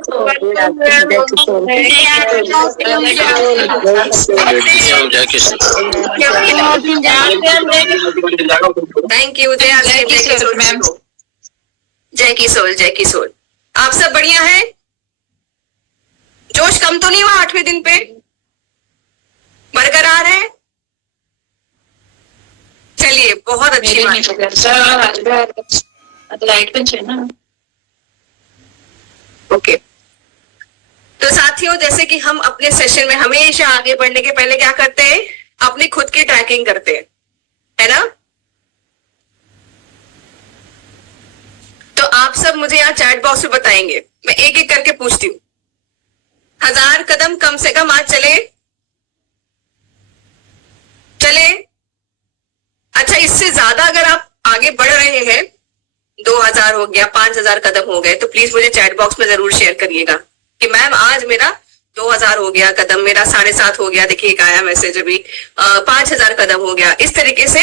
You ma'am. जय की soul, जय की सोल। आप सब बढ़िया हैं? जोश कम तो नहीं हुआ 8वें दिन पे? बरकरार है? चलिए, बहुत अच्छी बात। ओके, तो साथियों, जैसे कि हम अपने सेशन में हमेशा आगे बढ़ने के पहले क्या करते हैं? अपनी खुद की ट्रैकिंग करते हैं, है ना? तो आप सब मुझे यहाँ चैट बॉक्स में बताएंगे, मैं एक एक करके पूछती हूँ। 1000 कदम कम से कम आज चले? अच्छा, इससे ज्यादा अगर आप आगे बढ़ रहे हैं, 2000 हो गया, 5000 कदम हो गए, तो प्लीज मुझे चैट बॉक्स में जरूर शेयर करिएगा कि मैम आज मेरा 2000 हो गया कदम, मेरा 7.5 हो गया, देखिए एक आया मैसेज अभी, 5000 कदम हो गया, इस तरीके से।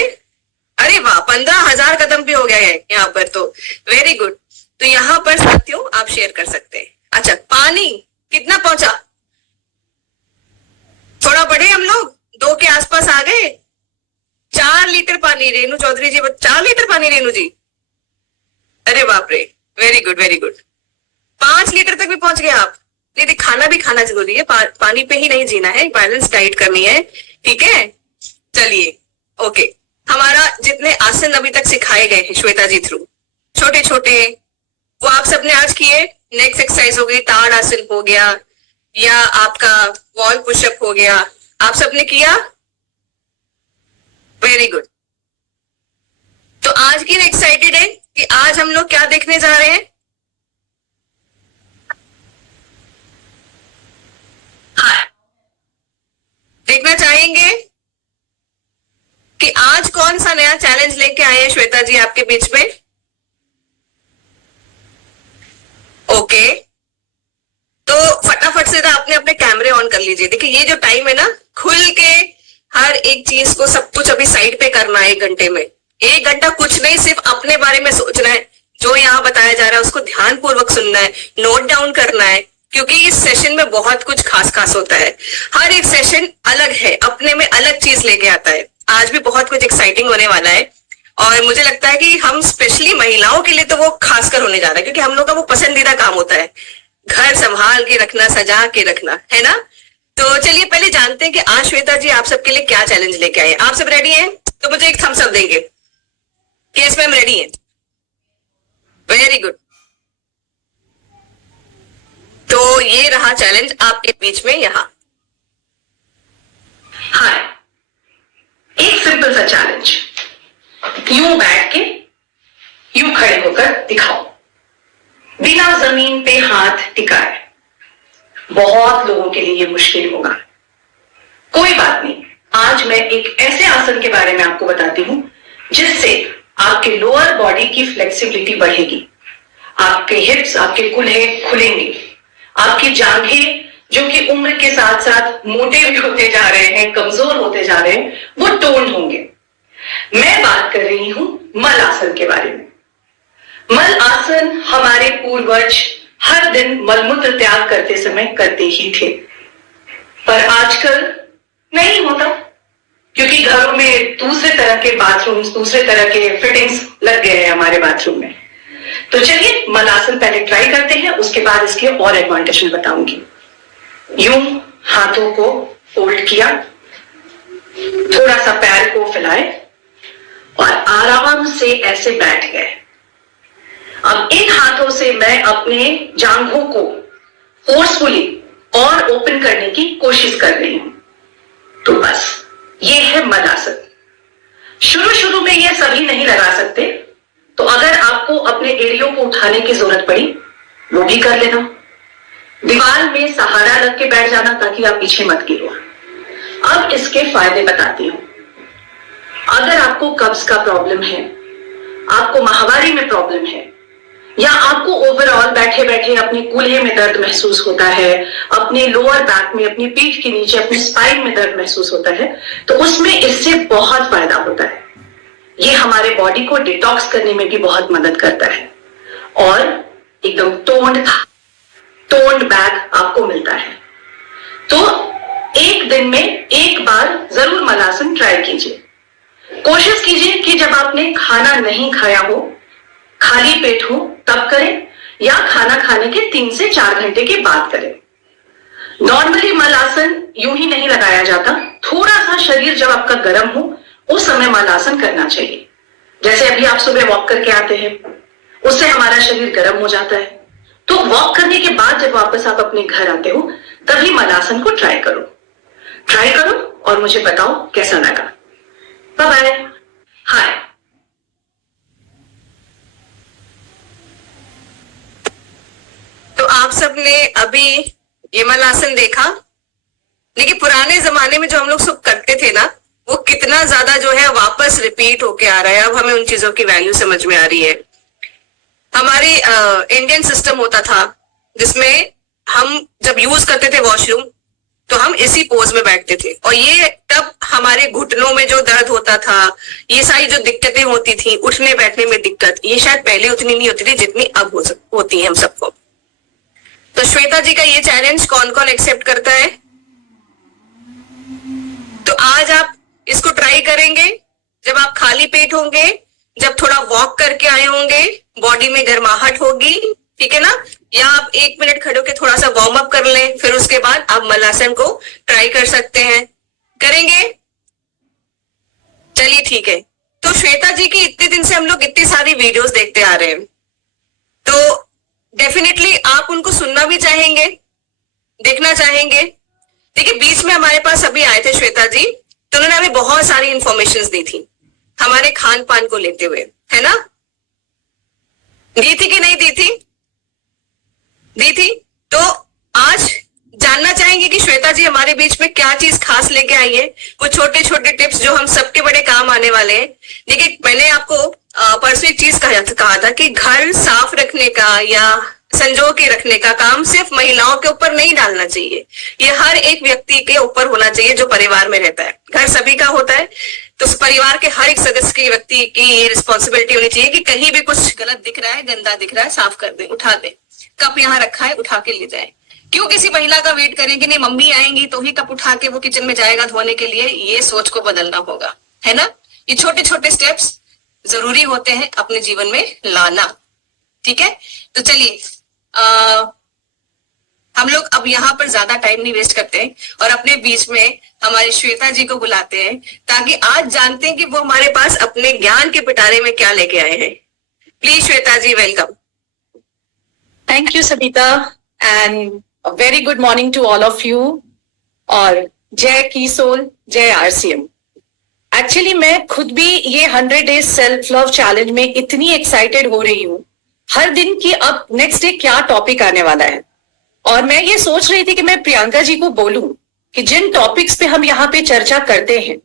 अरे वाह, 15,000 कदम भी हो गया है यहाँ पर, तो वेरी गुड। तो यहाँ पर साथियों आप शेयर कर सकते हैं। अच्छा, पानी कितना पहुंचा? थोड़ा बढ़े हम लोग, 2 के आसपास आ गए। 4 लीटर पानी, रेणु चौधरी जी, 4 लीटर पानी रेणु जी, अरे बाप रे, very good very good. 5 litre तक भी पहुंच गए आप। नहीं, खाना भी खाना जरूरी है, पानी पे ही नहीं जीना है, बैलेंस डाइट करनी है, ठीक है? चलिए, ओके। हमारा जितने आसन अभी तक सिखाए गए हैं श्वेता जी थ्रू, छोटे छोटे, वो आप सबने आज किए। नेक्स्ट एक्सरसाइज हो गई, ताड़ आसन हो गया, या आपका वॉल पुशअप हो गया, आप सबने किया? Very good. तो आज की एक्साइटेड है कि आज हम लोग क्या देखने जा रहे हैं? हाँ, देखना चाहेंगे कि आज कौन सा नया चैलेंज लेके आए हैं श्वेता जी आपके बीच में? ओके, तो फटाफट से अपने अपने कैमरे ऑन कर लीजिए। देखिए, ये जो टाइम है ना, खुल के हर एक चीज को सब कुछ अभी साइड पे करना है 1 घंटे में। 1 घंटा कुछ नहीं, सिर्फ अपने बारे में सोचना है, जो यहाँ बताया जा रहा है उसको ध्यान पूर्वक सुनना है, नोट डाउन करना है, क्योंकि इस सेशन में बहुत कुछ खास खास होता है। हर एक सेशन अलग है, अपने में अलग चीज लेके आता है। आज भी बहुत कुछ एक्साइटिंग होने वाला है, और मुझे लगता है कि हम स्पेशली महिलाओं के लिए तो वो खासकर होने जा रहा है, क्योंकि हम लोग का वो पसंदीदा काम होता है, घर संभाल के रखना, सजा के रखना, है ना? तो चलिए पहले जानते हैं कि आज श्वेता जी आप सबके लिए क्या चैलेंज लेके आए। आप सब रेडी हैं? तो मुझे एक थम्स अप देंगे कि इसमें हम रेडी हैं। Very good. तो ये रहा चैलेंज आपके बीच में यहां। हाँ, एक सिंपल सा चैलेंज, यूं बैठ के यूं खड़े होकर दिखाओ, बिना जमीन पे हाथ टिकाए। बहुत लोगों के लिए ये मुश्किल होगा, कोई बात नहीं। आज मैं एक ऐसे आसन के बारे में आपको बताती हूं जिससे आपके लोअर बॉडी की फ्लेक्सिबिलिटी बढ़ेगी, आपके हिप्स, आपके कूल्हे खुलेंगे, आपकी जांघें जो कि उम्र के साथ साथ मोटे भी होते जा रहे हैं, कमजोर होते जा रहे हैं, वो टोन होंगे। मैं बात कर रही हूं मल आसन के बारे में। मल आसन हमारे पूर्वज हर दिन मलमूत्र त्याग करते समय करते ही थे, पर आजकल नहीं होता, क्योंकि घरों में दूसरे तरह के बाथरूम्स, दूसरे तरह के फिटिंग्स लग गए हैं हमारे बाथरूम में। तो चलिए मल आसन पहले ट्राई करते हैं, उसके बाद इसके और एडवांटेज में बताऊंगी। यूं हाथों को फोल्ड किया, थोड़ा सा पैर को फैलाए और आराम से ऐसे बैठ गए। अब इन हाथों से मैं अपने जांघों को फोर्सफुली और ओपन करने की कोशिश कर रही हूं। तो बस ये है मल आसन। शुरू में ये सभी नहीं लगा सकते, तो अगर आपको अपने एड़ियों को उठाने की जरूरत पड़ी, वो भी कर लेना। दीवार में सहारा रख के बैठ जाना ताकि आप पीछे मत गिरो। अब इसके फायदे बताती हूं। अगर आपको कब्ज का प्रॉब्लम है, आपको माहवारी में प्रॉब्लम है, या आपको ओवरऑल बैठे बैठे अपने कूल्हे में दर्द महसूस होता है, अपने लोअर बैक में, अपनी पीठ के नीचे, अपनी स्पाइन में दर्द महसूस होता है, तो उसमें इससे बहुत फायदा होता है। ये हमारे बॉडी को डिटॉक्स करने में भी बहुत मदद करता है और एकदम टोन्ड टोन्ड बैक आपको मिलता है। तो एक दिन में एक बार जरूर मलासन ट्राई कीजिए। कोशिश कीजिए कि जब आपने खाना नहीं खाया हो, खाली पेट हो, तब करें, या खाना खाने के 3 से 4 घंटे के बाद करें। नॉर्मली मलासन यूं ही नहीं लगाया जाता, थोड़ा सा शरीर जब आपका गर्म हो उस समय मलासन करना चाहिए। जैसे अभी आप सुबह वॉक करके आते हैं, उससे हमारा शरीर गर्म हो जाता है, तो वॉक करने के बाद जब वापस आप अपने घर आते हो तभी मलासन को ट्राई करो और मुझे बताओ कैसा लगा। Bye bye. हाय। तो आप सबने अभी ये मलासन देखा, लेकिन पुराने जमाने में जो हम लोग सब करते थे ना, वो कितना ज्यादा जो है वापस रिपीट होके आ रहा है। अब हमें उन चीजों की वैल्यू समझ में आ रही है। हमारे इंडियन सिस्टम होता था जिसमें हम जब यूज करते थे वॉशरूम, तो हम इसी पोज में बैठते थे, और ये तब हमारे घुटनों में जो दर्द होता था, ये सारी जो दिक्कतें होती थी, उठने बैठने में दिक्कत, ये शायद पहले उतनी नहीं होती थी जितनी अब होती है हम सबको। तो श्वेता जी का ये चैलेंज कौन कौन एक्सेप्ट करता है? तो आज आप इसको ट्राई करेंगे जब आप खाली पेट होंगे, जब थोड़ा वॉक करके आए होंगे, बॉडी में गर्माहट होगी, ठीक है ना? या आप 1 मिनट खड़े होकर थोड़ा सा वार्म अप कर लें, फिर उसके बाद आप मलासन को ट्राई कर सकते हैं। करेंगे? चलिए ठीक है। तो श्वेता जी की इतने दिन से हम लोग इतनी सारी वीडियोस देखते आ रहे हैं, तो डेफिनेटली आप उनको सुनना भी चाहेंगे, देखना चाहेंगे। देखिए, बीच में हमारे पास अभी आए थे श्वेता जी, तो उन्होंने हमें बहुत सारी इंफॉर्मेशन दी थी हमारे खान पान को लेते हुए, है ना? दी थी कि नहीं दी थी? दी थी। तो आज जानना चाहेंगे कि श्वेता जी हमारे बीच में क्या चीज खास लेके आई है, वो छोटे छोटे टिप्स जो हम सबके बड़े काम आने वाले हैं। देखिए, मैंने आपको परसों एक चीज कहा था कि घर साफ रखने का या संजो के रखने का काम सिर्फ महिलाओं के ऊपर नहीं डालना चाहिए, ये हर एक व्यक्ति के ऊपर होना चाहिए जो परिवार में रहता है। घर सभी का होता है, तो उस परिवार के हर एक सदस्य की, व्यक्ति की ये रिस्पॉन्सिबिलिटी होनी चाहिए कि कहीं भी कुछ गलत दिख रहा है, गंदा दिख रहा है, साफ कर दे, उठा दे। कप यहाँ रखा है, उठा के ले जाए। क्यों किसी महिला का वेट करें कि नहीं मम्मी आएंगी तो ही कप उठा के वो किचन में जाएगा धोने के लिए? ये सोच को बदलना होगा, है ना? ये छोटे छोटे स्टेप्स जरूरी होते हैं अपने जीवन में लाना, ठीक है? तो चलिए, हम लोग अब यहाँ पर ज्यादा टाइम नहीं वेस्ट करते हैं और अपने बीच में हमारी श्वेता जी को बुलाते हैं, ताकि आज जानते हैं कि वो हमारे पास अपने ज्ञान के पिटारे में क्या लेके आए हैं। Please Shweta ji, welcome. Thank you, Sabita, and a very good morning to all of you. और जय की सोल, जय RCM। एक्चुअली मैं खुद भी ये 100 डेज सेल्फ लव चैलेंज में इतनी एक्साइटेड हो रही हूँ हर दिन की अब नेक्स्ट डे क्या टॉपिक आने वाला है। और मैं ये सोच रही थी कि मैं प्रियंका जी को बोलूं कि जिन टॉपिक्स पे हम यहाँ पे चर्चा करते हैं,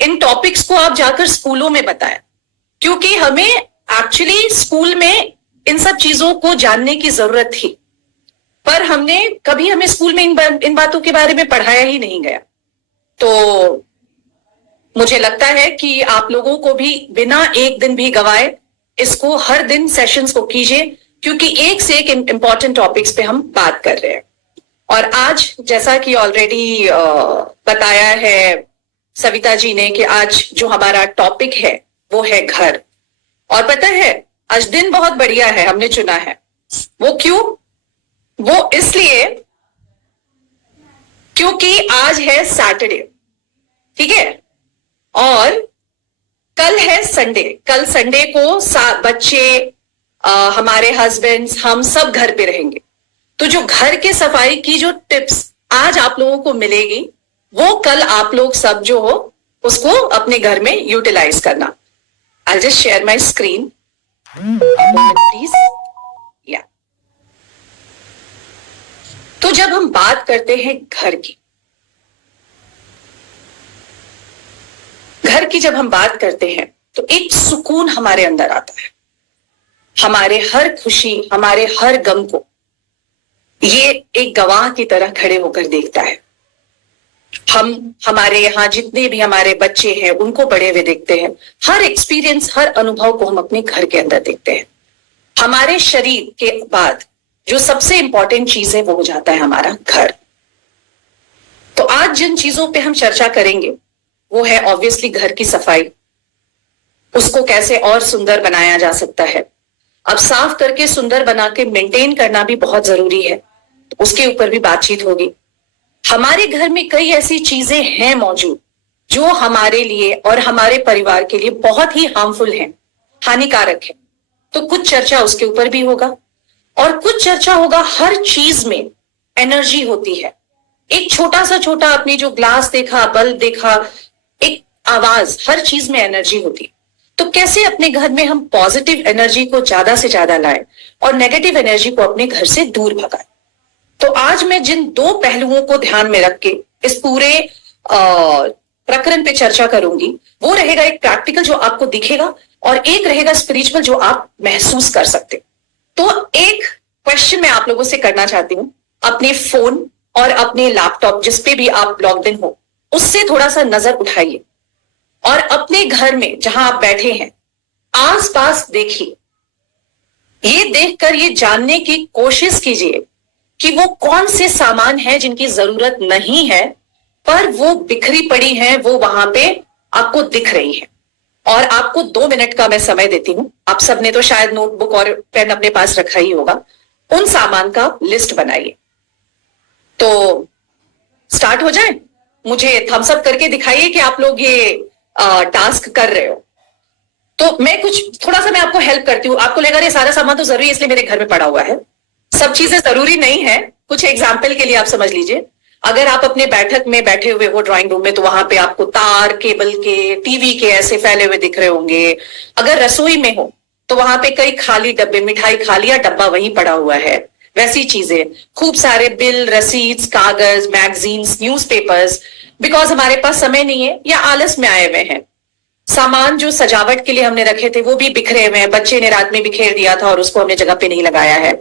इन टॉपिक्स को आप जाकर स्कूलों में बताएं, क्योंकि हमें एक्चुअली स्कूल में इन सब चीजों को जानने की जरूरत थी, पर हमें स्कूल में इन बातों के बारे में पढ़ाया ही नहीं गया। तो मुझे लगता है कि आप लोगों को भी बिना एक दिन भी गवाए इसको हर दिन सेशंस को कीजिए, क्योंकि एक से एक इंपॉर्टेंट टॉपिक्स पे हम बात कर रहे हैं। और आज जैसा कि ऑलरेडी बताया है सविता जी ने कि आज जो हमारा टॉपिक है वो है घर। और पता है, आज दिन बहुत बढ़िया है, हमने चुना है। वो क्यों? वो इसलिए क्योंकि आज है सैटरडे, ठीक है? और कल है संडे। कल संडे को बच्चे, हमारे हस्बैंड्स, हम सब घर पे रहेंगे। तो जो घर के सफाई की जो टिप्स आज आप लोगों को मिलेगी, वो कल आप लोग सब जो हो उसको अपने घर में यूटिलाइज करना। I just share my screen please. या तो जब हम बात करते हैं घर की जब हम बात करते हैं तो एक सुकून हमारे अंदर आता है। हमारे हर खुशी, हमारे हर गम को ये एक गवाह की तरह खड़े होकर देखता है। हमारे यहाँ जितने भी हमारे बच्चे हैं उनको बड़े हुए देखते हैं। हर एक्सपीरियंस, हर अनुभव को हम अपने घर के अंदर देखते हैं। हमारे शरीर के बाद जो सबसे इंपॉर्टेंट चीज है वो हो जाता है हमारा घर। तो आज जिन चीजों पे हम चर्चा करेंगे वो है ऑब्वियसली घर की सफाई, उसको कैसे और सुंदर बनाया जा सकता है। अब साफ करके सुंदर बना के मेंटेन करना भी बहुत जरूरी है, तो उसके ऊपर भी बातचीत होगी। हमारे घर में कई ऐसी चीजें हैं मौजूद जो हमारे लिए और हमारे परिवार के लिए बहुत ही हार्मफुल हैं, हानिकारक है, तो कुछ चर्चा उसके ऊपर भी होगा और कुछ चर्चा होगा हर चीज में एनर्जी होती है। एक छोटा सा छोटा आपने जो ग्लास देखा, बल्ब देखा, एक आवाज, हर चीज में एनर्जी होती है। तो कैसे अपने घर में हम पॉजिटिव एनर्जी को ज्यादा से ज्यादा लाएं और नेगेटिव एनर्जी को अपने घर से दूर भगाएं। तो आज मैं जिन दो पहलुओं को ध्यान में रख के इस पूरे प्रकरण पे चर्चा करूंगी, वो रहेगा एक प्रैक्टिकल जो आपको दिखेगा और एक रहेगा स्पिरिचुअल जो आप महसूस कर सकते। तो एक क्वेश्चन मैं आप लोगों से करना चाहती हूं, अपने फोन और अपने लैपटॉप जिस पे भी आप लॉग्ड इन हो उससे थोड़ा सा नजर उठाइए और अपने घर में जहां आप बैठे हैं आसपास देखिए। ये देखकर ये जानने की कोशिश कीजिए कि वो कौन से सामान हैं जिनकी जरूरत नहीं है पर वो बिखरी पड़ी हैं, वो वहां पे आपको दिख रही है। और आपको 2 मिनट का मैं समय देती हूं। आप सबने तो शायद नोटबुक और पेन अपने पास रखा ही होगा, उन सामान का लिस्ट बनाइए। तो स्टार्ट हो जाए, मुझे थम्स अप करके दिखाइए कि आप लोग ये टास्क कर रहे हो। तो मैं थोड़ा सा मैं आपको हेल्प करती हूँ। आपको लगेगा ये सारा सामान तो जरूरी है इसलिए मेरे घर में पड़ा हुआ है, सब चीजें जरूरी नहीं है। कुछ एग्जाम्पल के लिए आप समझ लीजिए, अगर आप अपने बैठक में बैठे हुए हो ड्राइंग रूम में तो वहां पे आपको तार, केबल के, टीवी के ऐसे फैले हुए दिख रहे होंगे। अगर रसोई में हो तो वहां पे कई खाली डब्बे, मिठाई खाली या डब्बा वहीं पड़ा हुआ है, वैसी चीजें, खूब सारे बिल, रसीद्स, कागज, मैगजीन्स, न्यूज़पेपर्स, बिकॉज हमारे पास समय नहीं है या आलस में आए हुए हैं। सामान जो सजावट के लिए हमने रखे थे वो भी बिखरे हुए हैं, बच्चे ने रात में बिखेर दिया था और उसको हमने जगह पे नहीं लगाया है।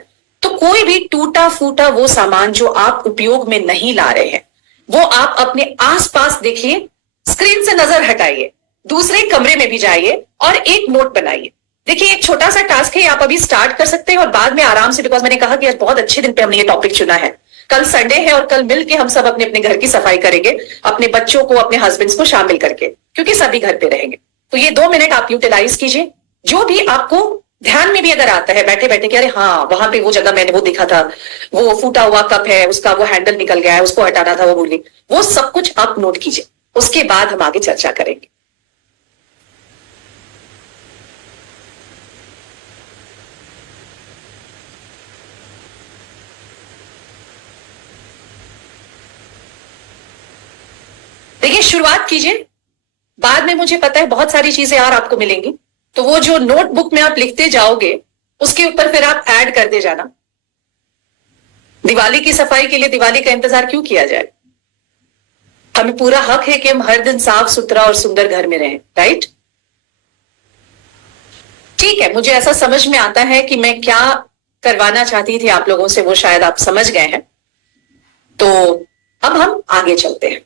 तो कोई भी टूटा फूटा वो सामान जो आप उपयोग में नहीं ला रहे हैं वो आप अपने आसपास देखिए, स्क्रीन से नजर हटाइए, दूसरे कमरे में भी जाइए और एक नोट बनाइए। देखिए एक छोटा सा टास्क है, आप अभी स्टार्ट कर सकते हैं और बाद में आराम से, बिकॉज मैंने कहा कि आज बहुत अच्छे दिन पे हमने ये टॉपिक चुना है। कल संडे है और कल मिलके हम सब अपने अपने घर की सफाई करेंगे, अपने बच्चों को, अपने हस्बैंड्स को शामिल करके, क्योंकि सभी घर पे रहेंगे। तो ये 2 मिनट आप यूटिलाइज कीजिए। जो भी आपको ध्यान में भी अगर आता है बैठे बैठे कि अरे हाँ वहां पे वो जगह मैंने वो देखा था, वो फूटा हुआ कप है, उसका वो हैंडल निकल गया है, उसको हटाना था, वो भूल गई, वो सब कुछ आप नोट कीजिए। उसके बाद हम आगे चर्चा करेंगे। देखिए शुरुआत कीजिए, बाद में मुझे पता है बहुत सारी चीजें और आपको मिलेंगी, तो वो जो नोटबुक में आप लिखते जाओगे उसके ऊपर फिर आप ऐड करते जाना। दिवाली की सफाई के लिए दिवाली का इंतजार क्यों किया जाए? हमें पूरा हक है कि हम हर दिन साफ सुथरा और सुंदर घर में रहें, राइट? ठीक है, मुझे ऐसा समझ में आता है कि मैं क्या करवाना चाहती थी आप लोगों से, वो शायद आप समझ गए हैं। तो अब हम आगे चलते हैं।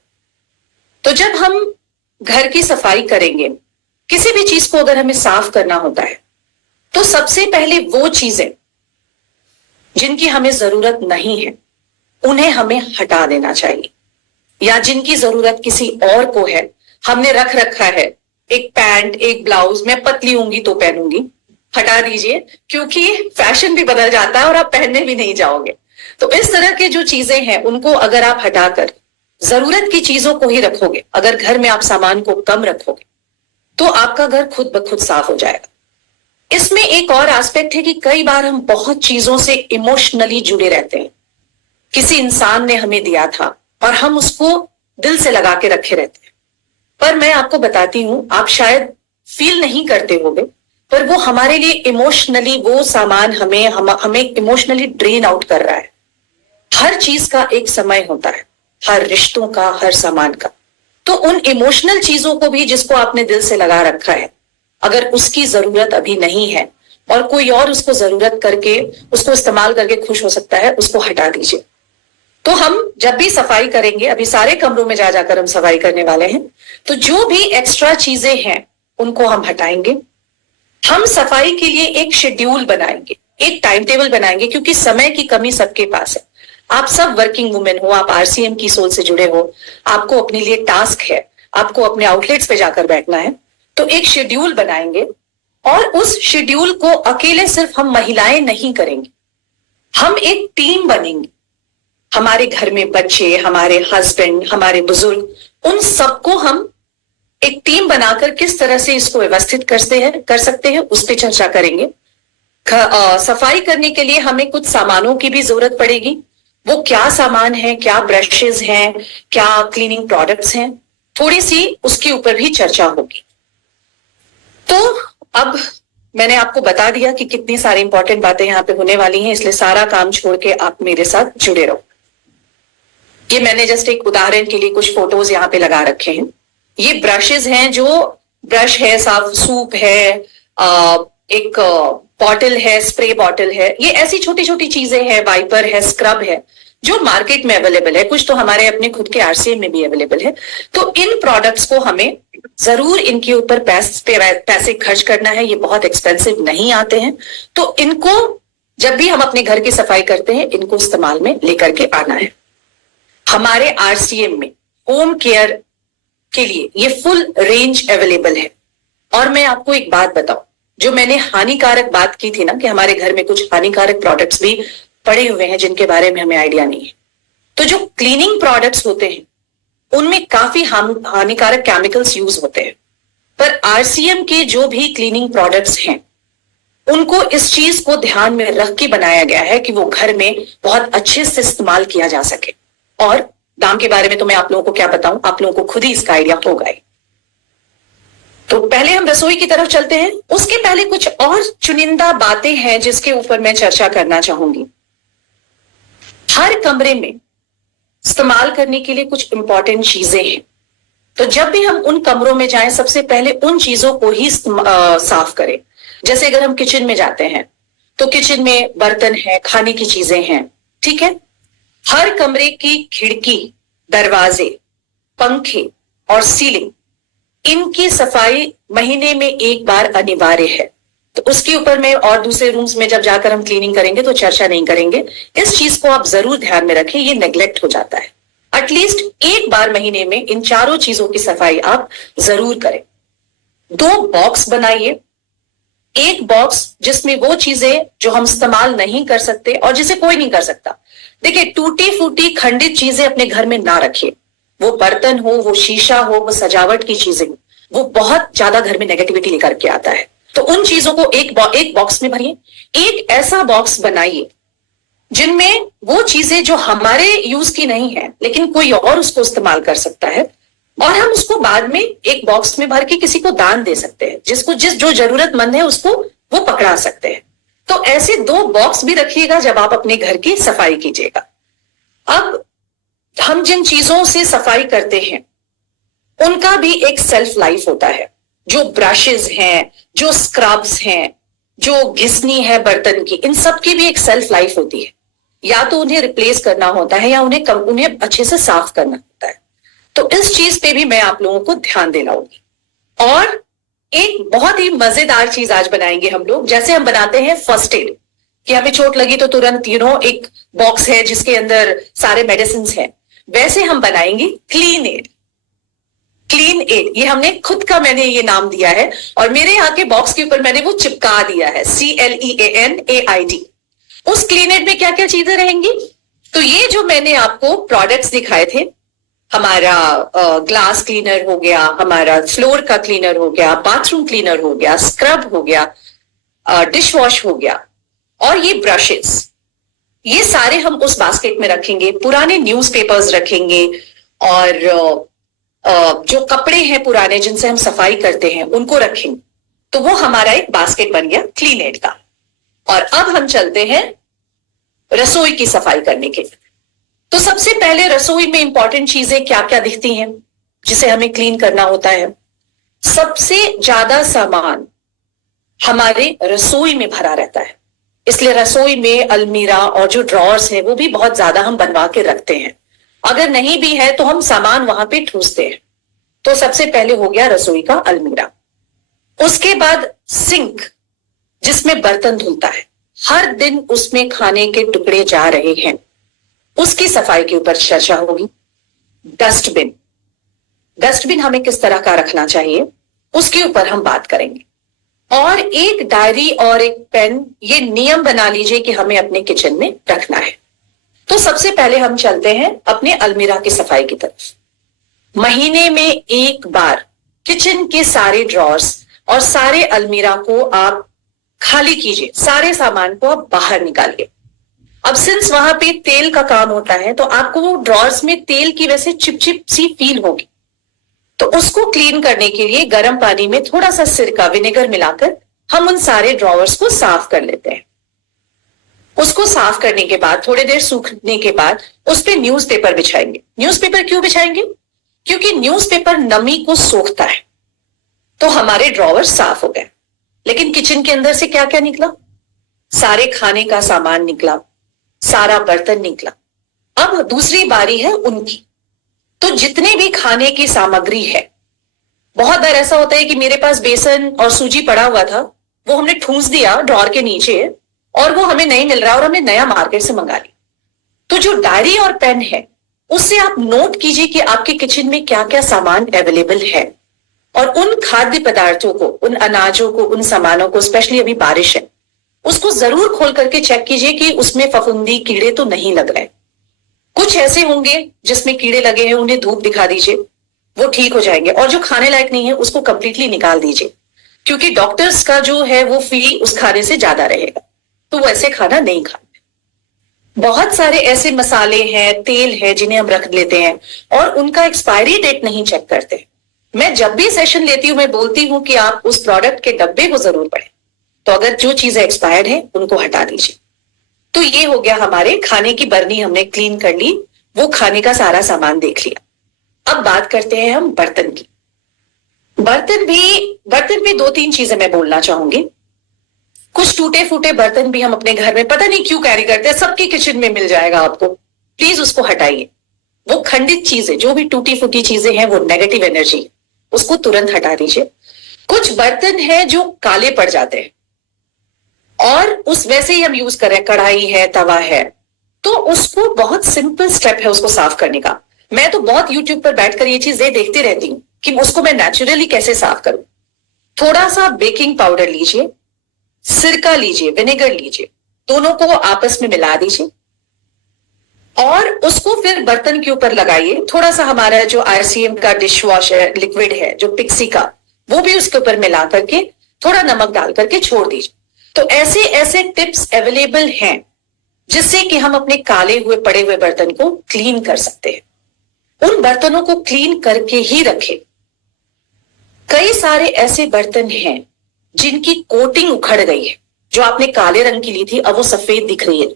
तो जब हम घर की सफाई करेंगे, किसी भी चीज को अगर हमें साफ करना होता है तो सबसे पहले वो चीजें जिनकी हमें जरूरत नहीं है उन्हें हमें हटा देना चाहिए, या जिनकी जरूरत किसी और को है, हमने रख रखा है एक पैंट, एक ब्लाउज, मैं पतली होंगी तो पहनूंगी, हटा दीजिए क्योंकि फैशन भी बदल जाता है और आप पहनने भी नहीं जाओगे। तो इस तरह के जो चीजें हैं उनको अगर आप हटाकर जरूरत की चीजों को ही रखोगे, अगर घर में आप सामान को कम रखोगे तो आपका घर खुद ब खुद साफ हो जाएगा। इसमें एक और एस्पेक्ट है कि कई बार हम बहुत चीजों से इमोशनली जुड़े रहते हैं। किसी इंसान ने हमें दिया था और हम उसको दिल से लगा के रखे रहते हैं, पर मैं आपको बताती हूं, आप शायद फील नहीं करते होंगे, पर वो हमारे लिए इमोशनली, वो सामान हमें इमोशनली ड्रेन आउट कर रहा है। हर चीज का एक समय होता है, हर रिश्तों का, हर सामान का। तो उन इमोशनल चीजों को भी जिसको आपने दिल से लगा रखा है, अगर उसकी जरूरत अभी नहीं है और कोई और उसको जरूरत करके, उसको इस्तेमाल करके खुश हो सकता है, उसको हटा दीजिए। तो हम जब भी सफाई करेंगे, अभी सारे कमरों में जा जाकर हम सफाई करने वाले हैं, तो जो भी एक्स्ट्रा चीजें हैं उनको हम हटाएंगे। हम सफाई के लिए एक शेड्यूल बनाएंगे एक टाइम टेबल बनाएंगे, क्योंकि समय की कमी सबके पास है। आप सब वर्किंग वुमेन हो, आप आरसीएम की सोल से जुड़े हो, आपको अपने लिए टास्क है, आपको अपने आउटलेट्स पे जाकर बैठना है, तो एक शेड्यूल बनाएंगे और उस शेड्यूल को अकेले सिर्फ हम महिलाएं नहीं करेंगे, हम एक टीम बनेंगे। हमारे घर में बच्चे, हमारे हस्बैंड, हमारे बुजुर्ग, उन सबको हम एक टीम बनाकर किस तरह से इसको व्यवस्थित कर सकते हैं, उस पर चर्चा करेंगे। सफाई करने के लिए हमें कुछ सामानों की भी जरूरत पड़ेगी। वो क्या सामान है, क्या ब्रशेस हैं, क्या क्लीनिंग प्रोडक्ट्स हैं, थोड़ी सी उसके ऊपर भी चर्चा होगी। तो अब मैंने आपको बता दिया कि कितनी सारी इंपॉर्टेंट बातें यहाँ पे होने वाली हैं, इसलिए सारा काम छोड़ के आप मेरे साथ जुड़े रहो। ये मैंने जस्ट एक उदाहरण के लिए कुछ फोटोज यहाँ पे लगा रखे हैं। ये ब्रशेस हैं, जो ब्रश है, साफ सूप है, एक बॉटल है, स्प्रे बॉटल है, ये ऐसी छोटी छोटी चीजें हैं, वाइपर है, स्क्रब है, जो मार्केट में अवेलेबल है, कुछ तो हमारे अपने खुद के आरसीएम में भी अवेलेबल है। तो इन प्रोडक्ट्स को हमें जरूर इनके ऊपर पैसे खर्च करना है, ये बहुत एक्सपेंसिव नहीं आते हैं। तो इनको जब भी हम अपने घर की सफाई करते हैं, इनको इस्तेमाल में लेकर के आना है। हमारे आरसीएम में होम केयर के लिए ये फुल रेंज अवेलेबल है। और मैं आपको एक बात बताऊं, जो मैंने हानिकारक बात की थी ना, कि हमारे घर में कुछ हानिकारक प्रोडक्ट्स भी पड़े हुए हैं जिनके बारे में हमें आइडिया नहीं है। तो जो क्लीनिंग प्रोडक्ट्स होते हैं उनमें काफी हानिकारक केमिकल्स यूज होते हैं, पर आरसीएम के जो भी क्लीनिंग प्रोडक्ट्स हैं उनको इस चीज को ध्यान में रख के बनाया गया है कि वो घर में बहुत अच्छे से इस्तेमाल किया जा सके। और दाम के बारे में तो मैं आप लोगों को क्या बताऊं, आप लोगों को खुद ही इसका आइडिया होगा ही। तो पहले हम रसोई की तरफ चलते हैं। उसके पहले कुछ और चुनिंदा बातें हैं जिसके ऊपर मैं चर्चा करना चाहूंगी। हर कमरे में इस्तेमाल करने के लिए कुछ इंपॉर्टेंट चीजें हैं, तो जब भी हम उन कमरों में जाएं, सबसे पहले उन चीजों को ही साफ करें। जैसे अगर हम किचन में जाते हैं तो किचन में बर्तन है, खाने की चीजें हैं, ठीक है। हर कमरे की खिड़की, दरवाजे, पंखे और सीलिंग, इनकी सफाई महीने में एक बार अनिवार्य है। तो उसके ऊपर में और दूसरे रूम्स में जब जाकर हम क्लीनिंग करेंगे तो चर्चा नहीं करेंगे। इस चीज को आप जरूर ध्यान में रखें, ये नेग्लेक्ट हो जाता है। एटलीस्ट एक बार महीने में इन चारों चीजों की सफाई आप जरूर करें। 2 बॉक्स बनाइए। एक बॉक्स जिसमें वो चीजें जो हम इस्तेमाल नहीं कर सकते और जिसे कोई नहीं कर सकता। देखिए, टूटी फूटी खंडित चीजें अपने घर में ना रखिए। वो बर्तन हो, वो शीशा हो, वो सजावट की चीजें, वो बहुत ज्यादा घर में नेगेटिविटी लेकर के आता है। तो उन चीजों को एक बॉक्स में भरिए। एक ऐसा बॉक्स बनाइए जिनमें वो चीजें जो हमारे यूज की नहीं है लेकिन कोई और उसको इस्तेमाल कर सकता है, और हम उसको बाद में एक बॉक्स में भर के किसी को दान दे सकते हैं, जो जरूरतमंद है उसको वो पकड़ा सकते हैं। तो ऐसे 2 बॉक्स भी रखिएगा जब आप अपने घर की सफाई कीजिएगा। अब हम जिन चीजों से सफाई करते हैं उनका भी एक सेल्फ लाइफ होता है। जो ब्रशेस हैं, जो स्क्रब्स हैं, जो घिसनी है बर्तन की, इन सब की भी एक सेल्फ लाइफ होती है। या तो उन्हें रिप्लेस करना होता है या उन्हें अच्छे से साफ करना होता है। तो इस चीज पे भी मैं आप लोगों को ध्यान दिलाऊंगी। और एक बहुत ही मजेदार चीज आज बनाएंगे हम लोग। जैसे हम बनाते हैं फर्स्ट एड, कि हमें चोट लगी तो तुरंत एक बॉक्स है जिसके अंदर सारे मेडिसिन हैं, वैसे हम बनाएंगे क्लीन एड। क्लीन एड, ये हमने खुद का, मैंने ये नाम दिया है और मेरे यहाँ के बॉक्स के ऊपर मैंने वो चिपका दिया है, CLEANAID। उस क्लीन एड में क्या क्या चीजें रहेंगी? तो ये जो मैंने आपको प्रोडक्ट्स दिखाए थे, हमारा ग्लास क्लीनर हो गया, हमारा फ्लोर का क्लीनर हो गया, बाथरूम क्लीनर हो गया, स्क्रब हो गया, डिश वॉश हो गया, और ये ब्रशेस, ये सारे हम उस बास्केट में रखेंगे। पुराने न्यूज़पेपर्स रखेंगे, और जो कपड़े हैं पुराने जिनसे हम सफाई करते हैं उनको रखेंगे। तो वो हमारा एक बास्केट बन गया क्लीन एड का। और अब हम चलते हैं रसोई की सफाई करने के लिए। तो सबसे पहले रसोई में इंपॉर्टेंट चीजें क्या क्या दिखती हैं जिसे हमें क्लीन करना होता है? सबसे ज्यादा सामान हमारे रसोई में भरा रहता है, इसलिए रसोई में अलमीरा और जो ड्रॉर्स हैं वो भी बहुत ज्यादा हम बनवा के रखते हैं। अगर नहीं भी है तो हम सामान वहां पे ठूसते हैं। तो सबसे पहले हो गया रसोई का अलमीरा। उसके बाद सिंक, जिसमें बर्तन धुलता है। हर दिन उसमें खाने के टुकड़े जा रहे हैं, उसकी सफाई के ऊपर चर्चा होगी। डस्टबिन, डस्टबिन हमें किस तरह का रखना चाहिए उसके ऊपर हम बात करेंगे। और एक डायरी और एक पेन, ये नियम बना लीजिए कि हमें अपने किचन में रखना है। तो सबसे पहले हम चलते हैं अपने अलमीरा की सफाई की तरफ। महीने में एक बार किचन के सारे ड्रॉर्स और सारे अलमीरा को आप खाली कीजिए, सारे सामान को आप बाहर निकालिए। अब सिंस वहां पे तेल का काम होता है तो आपको वो ड्रॉर्स में तेल की वैसे चिपचिप सी फील होगी। तो उसको क्लीन करने के लिए गर्म पानी में थोड़ा सा सिरका, विनेगर मिलाकर हम उन सारे ड्रॉवर्स को साफ कर लेते हैं। उसको साफ करने के बाद थोड़ी देर सूखने के बाद उस पे न्यूज़पेपर बिछाएंगे। न्यूज़पेपर क्यों बिछाएंगे? क्योंकि न्यूज़पेपर नमी को सोखता है। तो हमारे ड्रॉवर साफ हो गए। लेकिन किचन के अंदर से क्या क्या निकला? सारे खाने का सामान निकला, सारा बर्तन निकला। अब दूसरी बारी है उनकी। तो जितने भी खाने की सामग्री है, बहुत बार ऐसा होता है कि मेरे पास बेसन और सूजी पड़ा हुआ था, वो हमने ठूंस दिया ड्रॉर के नीचे और वो हमें नहीं मिल रहा और हमने नया मार्केट से मंगा लिया। तो जो डायरी और पेन है उससे आप नोट कीजिए कि आपके किचन में क्या क्या सामान अवेलेबल है, और उन खाद्य पदार्थों को, उन अनाजों को, उन सामानों को, स्पेशली अभी बारिश है, उसको जरूर खोल करके चेक कीजिए कि उसमें फफूंदी, कीड़े तो नहीं लग रहे। कुछ ऐसे होंगे जिसमें कीड़े लगे हैं, उन्हें धूप दिखा दीजिए, वो ठीक हो जाएंगे। और जो खाने लायक नहीं है उसको कंप्लीटली निकाल दीजिए, क्योंकि डॉक्टर्स का जो है वो फी उस खाने से ज्यादा रहेगा, तो वो ऐसे खाना नहीं खाते। बहुत सारे ऐसे मसाले हैं, तेल है जिन्हें हम रख लेते हैं और उनका एक्सपायरी डेट नहीं चेक करते। मैं जब भी सेशन लेती हूं मैं बोलती हूं कि आप उस प्रोडक्ट के डब्बे को जरूर पढ़ें। तो अगर जो चीजें एक्सपायर्ड है उनको हटा दीजिए। तो ये हो गया, हमारे खाने की बर्नी हमने क्लीन कर ली, वो खाने का सारा सामान देख लिया। अब बात करते हैं हम बर्तन की। बर्तन में दो तीन चीजें मैं बोलना चाहूंगी। कुछ टूटे फूटे बर्तन भी हम अपने घर में पता नहीं क्यों कैरी करते हैं, सबके किचन में मिल जाएगा आपको, प्लीज उसको हटाइए। वो खंडित चीजें, जो भी टूटी फूटी चीजें हैं, वो नेगेटिव एनर्जी, उसको तुरंत हटा दीजिए। कुछ बर्तन है जो काले पड़ जाते हैं और उस वैसे ही हम यूज कर रहे हैं, कढ़ाई है, तवा है, तो उसको बहुत सिंपल स्टेप है उसको साफ करने का। मैं तो बहुत यूट्यूब पर बैठकर ये चीजें देखती रहती हूँ कि उसको मैं नेचुरली कैसे साफ करूं। थोड़ा सा बेकिंग पाउडर लीजिए, सिरका लीजिए, विनेगर लीजिए, दोनों को आपस में मिला दीजिए और उसको फिर बर्तन के ऊपर लगाइए। थोड़ा सा हमारा जो आरसीएम का डिश वॉश है, लिक्विड है जो पिक्सी का, वो भी उसके ऊपर मिला करके थोड़ा नमक डाल करके छोड़ दीजिए। तो ऐसे ऐसे टिप्स अवेलेबल हैं जिससे कि हम अपने काले हुए पड़े हुए बर्तन को क्लीन कर सकते हैं। उन बर्तनों को क्लीन करके ही रखें। कई सारे ऐसे बर्तन हैं जिनकी कोटिंग उखड़ गई है, जो आपने काले रंग की ली थी अब वो सफेद दिख रही है,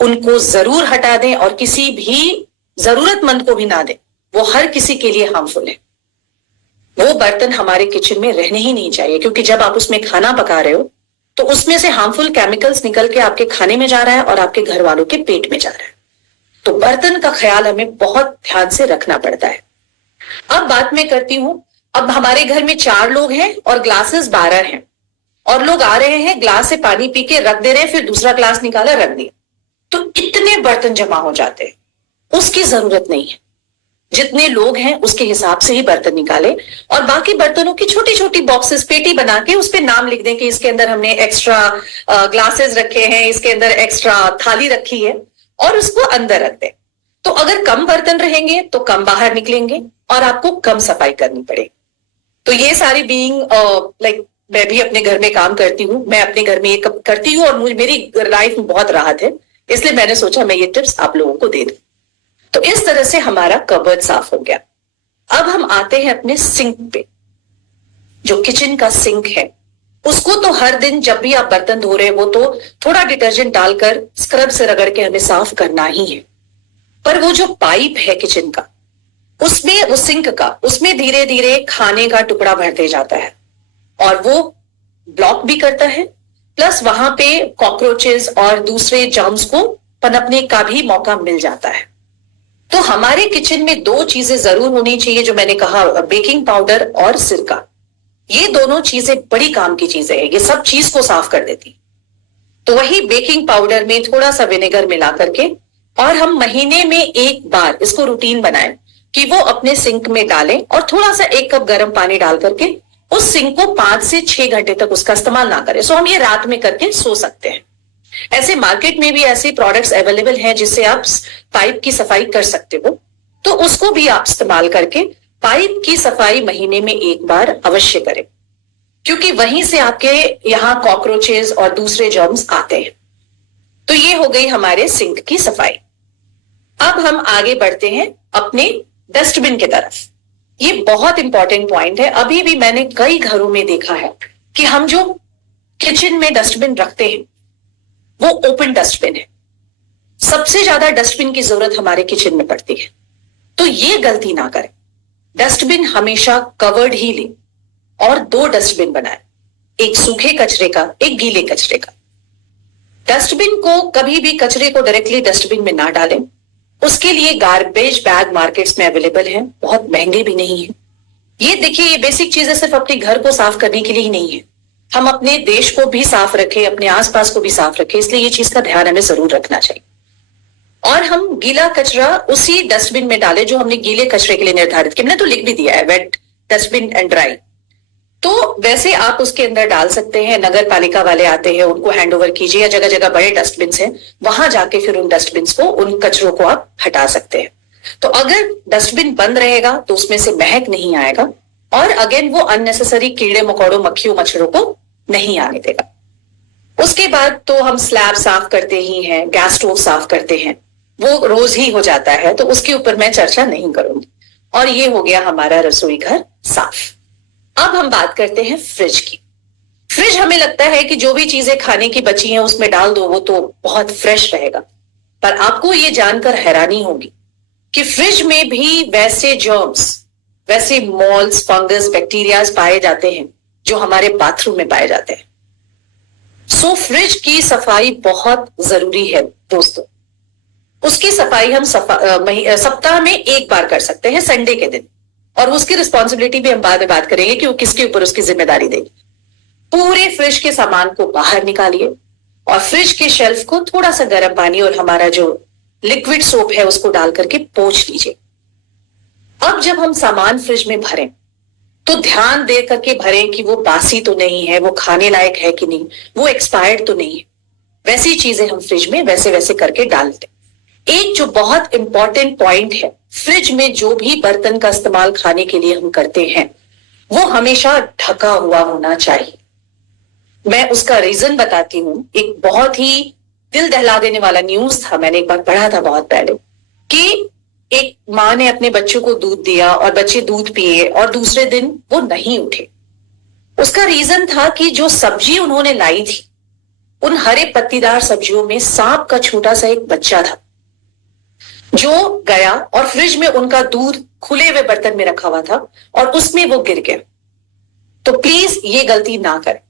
उनको जरूर हटा दें और किसी भी जरूरतमंद को भी ना दें। वो हर किसी के लिए हार्मफुल है। वो बर्तन हमारे किचन में रहने ही नहीं चाहिए, क्योंकि जब आप उसमें खाना पका रहे हो तो उसमें से हार्मफुल केमिकल्स निकल के आपके खाने में जा रहा है और आपके घर वालों के पेट में जा रहा है। तो बर्तन का ख्याल हमें बहुत ध्यान से रखना पड़ता है। अब बात मैं करती हूं, अब हमारे घर में 4 लोग हैं और ग्लासेस 12 हैं, और लोग आ रहे हैं, ग्लास से पानी पी के रख दे रहे हैं, फिर दूसरा ग्लास निकाला रख दिया, तो इतने बर्तन जमा हो जाते हैं। उसकी जरूरत नहीं है। जितने लोग हैं उसके हिसाब से ही बर्तन निकाले और बाकी बर्तनों की छोटी छोटी बॉक्सेस, पेटी बना के उस पे नाम लिख दें कि इसके अंदर हमने एक्स्ट्रा ग्लासेस रखे हैं, इसके अंदर एक्स्ट्रा थाली रखी है, और उसको अंदर रख दें। तो अगर कम बर्तन रहेंगे तो कम बाहर निकलेंगे और आपको कम सफाई करनी पड़ेगी। तो ये सारी बीइंग मैं भी अपने घर में काम करती हूँ, मैं अपने घर में ये करती हूँ और मेरी लाइफ में बहुत राहत है, इसलिए मैंने सोचा मैं ये टिप्स आप लोगों को दे दूं। तो इस तरह से हमारा कबर्ड साफ हो गया। अब हम आते हैं अपने सिंक पे। जो किचन का सिंक है उसको तो हर दिन जब भी आप बर्तन धो रहे हैं वो तो थोड़ा डिटर्जेंट डालकर स्क्रब से रगड़ के हमें साफ करना ही है। पर वो जो पाइप है किचन का, उसमें, वो सिंक का, उसमें धीरे धीरे खाने का टुकड़ा भरते जाता है और वो ब्लॉक भी करता है, प्लस वहां पे कॉकरोचेस और दूसरे जर्म्स को पनपने का भी मौका मिल जाता है। तो हमारे किचन में 2 चीजें जरूर होनी चाहिए, जो मैंने कहा, बेकिंग पाउडर और सिरका। ये दोनों चीजें बड़ी काम की चीजें हैं, ये सब चीज को साफ कर देती। तो वही बेकिंग पाउडर में थोड़ा सा विनेगर मिला करके, और हम महीने में एक बार इसको रूटीन बनाएं कि वो अपने सिंक में डालें और थोड़ा सा 1 कप गर्म पानी डाल करके उस सिंक को 5 से 6 घंटे तक उसका इस्तेमाल ना करें। सो हम ये रात में करके सो सकते हैं। ऐसे मार्केट में भी ऐसे प्रोडक्ट्स अवेलेबल हैं जिससे आप पाइप की सफाई कर सकते हो, तो उसको भी आप इस्तेमाल करके पाइप की सफाई महीने में एक बार अवश्य करें, क्योंकि वहीं से आपके यहाँ कॉकरोचेस और दूसरे जर्म्स आते हैं। तो ये हो गई हमारे सिंक की सफाई। अब हम आगे बढ़ते हैं अपने डस्टबिन की तरफ। ये बहुत इंपॉर्टेंट पॉइंट है। अभी भी मैंने कई घरों में देखा है कि हम जो किचन में डस्टबिन रखते हैं वो ओपन डस्टबिन है। सबसे ज्यादा डस्टबिन की जरूरत हमारे किचन में पड़ती है, तो ये गलती ना करें। डस्टबिन हमेशा कवर्ड ही ले और 2 डस्टबिन बनाए, एक सूखे कचरे का, एक गीले कचरे का। डस्टबिन को कभी भी कचरे को डायरेक्टली डस्टबिन में ना डालें। उसके लिए गार्बेज बैग मार्केट्स में अवेलेबल हैं, बहुत महंगे भी नहीं है। ये देखिए, ये बेसिक चीजें सिर्फ अपने घर को साफ करने के लिए ही नहीं है, हम अपने देश को भी साफ रखें, अपने आसपास को भी साफ रखें, इसलिए ये चीज का ध्यान हमें जरूर रखना चाहिए। और हम गीला कचरा उसी डस्टबिन में डालें जो हमने गीले कचरे के लिए निर्धारित किया। मैंने तो लिख भी दिया है वेट डस्टबिन एंड ड्राई, तो वैसे आप उसके अंदर डाल सकते हैं। नगर पालिका वाले आते हैं, उनको हैंड ओवर कीजिए, या जगह जगह बड़े डस्टबिन हैं वहां जाके फिर उन डस्टबिन को, उन कचरों को आप हटा सकते हैं। तो अगर डस्टबिन बंद रहेगा तो उसमें से महक नहीं आएगा, और अगेन वो अननेसेसरी कीड़े मकोड़ों, मक्खियों, मच्छरों को नहीं आने देगा। उसके बाद तो हम स्लैब साफ करते ही हैं, गैस स्टोव साफ करते हैं, वो रोज ही हो जाता है, तो उसके ऊपर मैं चर्चा नहीं करूंगी। और ये हो गया हमारा रसोई घर साफ। अब हम बात करते हैं फ्रिज की। फ्रिज, हमें लगता है कि जो भी चीजें खाने की बची हैं उसमें डाल दो, वो तो बहुत फ्रेश रहेगा, पर आपको ये जानकर हैरानी होगी कि फ्रिज में भी वैसे जर्म्स, वैसे मोल्ड्स, फंगस, बैक्टीरियाज पाए जाते हैं जो हमारे बाथरूम में पाए जाते हैं। सो फ्रिज की सफाई बहुत जरूरी है दोस्तों। उसकी सफाई हम सप्ताह में एक बार कर सकते हैं, संडे के दिन, और उसकी रिस्पॉन्सिबिलिटी भी हम बाद में बात करेंगे कि वो किसके ऊपर उसकी जिम्मेदारी देगी। पूरे फ्रिज के सामान को बाहर निकालिए और फ्रिज के शेल्फ को थोड़ा सा गर्म पानी और हमारा जो लिक्विड सोप है उसको डाल करके पोंछ लीजिए। अब जब हम सामान फ्रिज में भरें तो ध्यान दे करके भरें कि वो बासी तो नहीं है, वो खाने लायक है कि नहीं, वो एक्सपायर्ड तो नहीं है। वैसी चीजें हम फ्रिज में वैसे वैसे करके डाल दें। एक जो बहुत इंपॉर्टेंट पॉइंट है, फ्रिज में जो भी बर्तन का इस्तेमाल खाने के लिए हम करते हैं वो हमेशा ढका हुआ होना चाहिए। मैं उसका रीजन बताती हूं। एक बहुत ही दिल दहला देने वाला न्यूज था, मैंने एक बार पढ़ा था बहुत पहले, कि एक माँ ने अपने बच्चों को दूध दिया और बच्चे दूध पिए और दूसरे दिन वो नहीं उठे। उसका रीजन था कि जो सब्जी उन्होंने लाई थी, उन हरे पत्तीदार सब्जियों में सांप का छोटा सा एक बच्चा था जो गया और फ्रिज में उनका दूध खुले हुए बर्तन में रखा हुआ था और उसमें वो गिर गया। तो प्लीज ये गलती ना करें।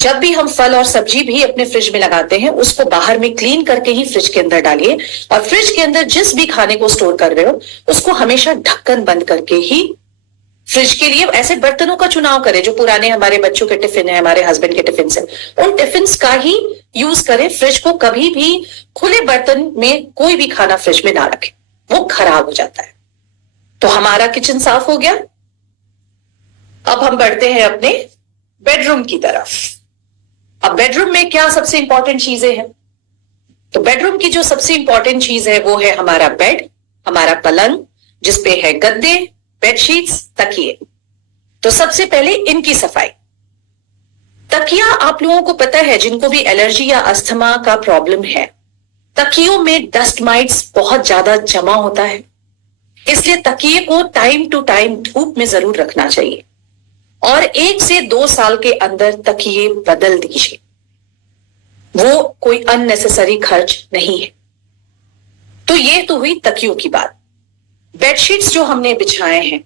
जब भी हम फल और सब्जी भी अपने फ्रिज में लगाते हैं उसको बाहर में क्लीन करके ही फ्रिज के अंदर डालिए, और फ्रिज के अंदर जिस भी खाने को स्टोर कर रहे हो उसको हमेशा ढक्कन बंद करके ही फ्रिज के लिए ऐसे बर्तनों का चुनाव करें जो पुराने हमारे बच्चों के टिफिन है, हमारे हस्बैंड के टिफिन है, उन टिफिन का ही यूज करें। फ्रिज को कभी भी खुले बर्तन में कोई भी खाना फ्रिज में ना रखें, वो खराब हो जाता है। तो हमारा किचन साफ हो गया। अब हम बढ़ते हैं अपने बेडरूम की तरफ। अब बेडरूम में क्या सबसे इंपॉर्टेंट चीजें हैं? तो बेडरूम की जो सबसे इंपॉर्टेंट चीज है वो है हमारा बेड, हमारा पलंग जिसपे है गद्दे, बेडशीट्स, तकिए। तो सबसे पहले इनकी सफाई। तकिया, आप लोगों को पता है जिनको भी एलर्जी या अस्थमा का प्रॉब्लम है, तकियों में डस्ट माइट्स बहुत ज्यादा जमा होता है, इसलिए तकिए को टाइम टू टाइम धूप में जरूर रखना चाहिए और 1 से 2 साल के अंदर तकिए बदल दीजिए। वो कोई अननेसेसरी खर्च नहीं है। तो ये तो हुई तकियों की बात। बेडशीट्स जो हमने बिछाए हैं,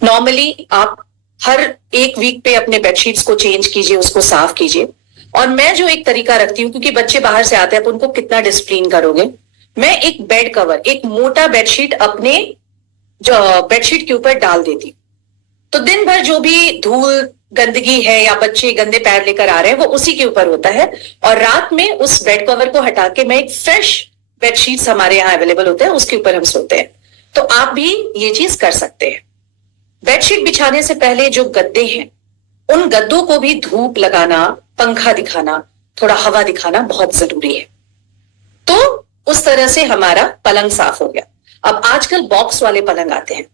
नॉर्मली आप हर 1 वीक पे अपने बेडशीट्स को चेंज कीजिए, उसको साफ कीजिए। और मैं जो एक तरीका रखती हूं, क्योंकि बच्चे बाहर से आते हैं, उनको कितना डिसिप्लिन करोगे, मैं एक बेड कवर, एक मोटा बेडशीट अपने जो बेडशीट के ऊपर डाल देती हूं। तो दिन भर जो भी धूल गंदगी है या बच्चे गंदे पैर लेकर आ रहे हैं वो उसी के ऊपर होता है। और रात में उस बेड कवर को हटा के मैं एक फ्रेश बेडशीट्स हमारे यहाँ अवेलेबल होते हैं उसके ऊपर हम सोते हैं। तो आप भी ये चीज कर सकते हैं। बेडशीट बिछाने से पहले जो गद्दे हैं उन गद्दों को भी धूप लगाना, पंखा दिखाना, थोड़ा हवा दिखाना बहुत जरूरी है। तो उस तरह से हमारा पलंग साफ हो गया। अब आजकल बॉक्स वाले पलंग आते हैं,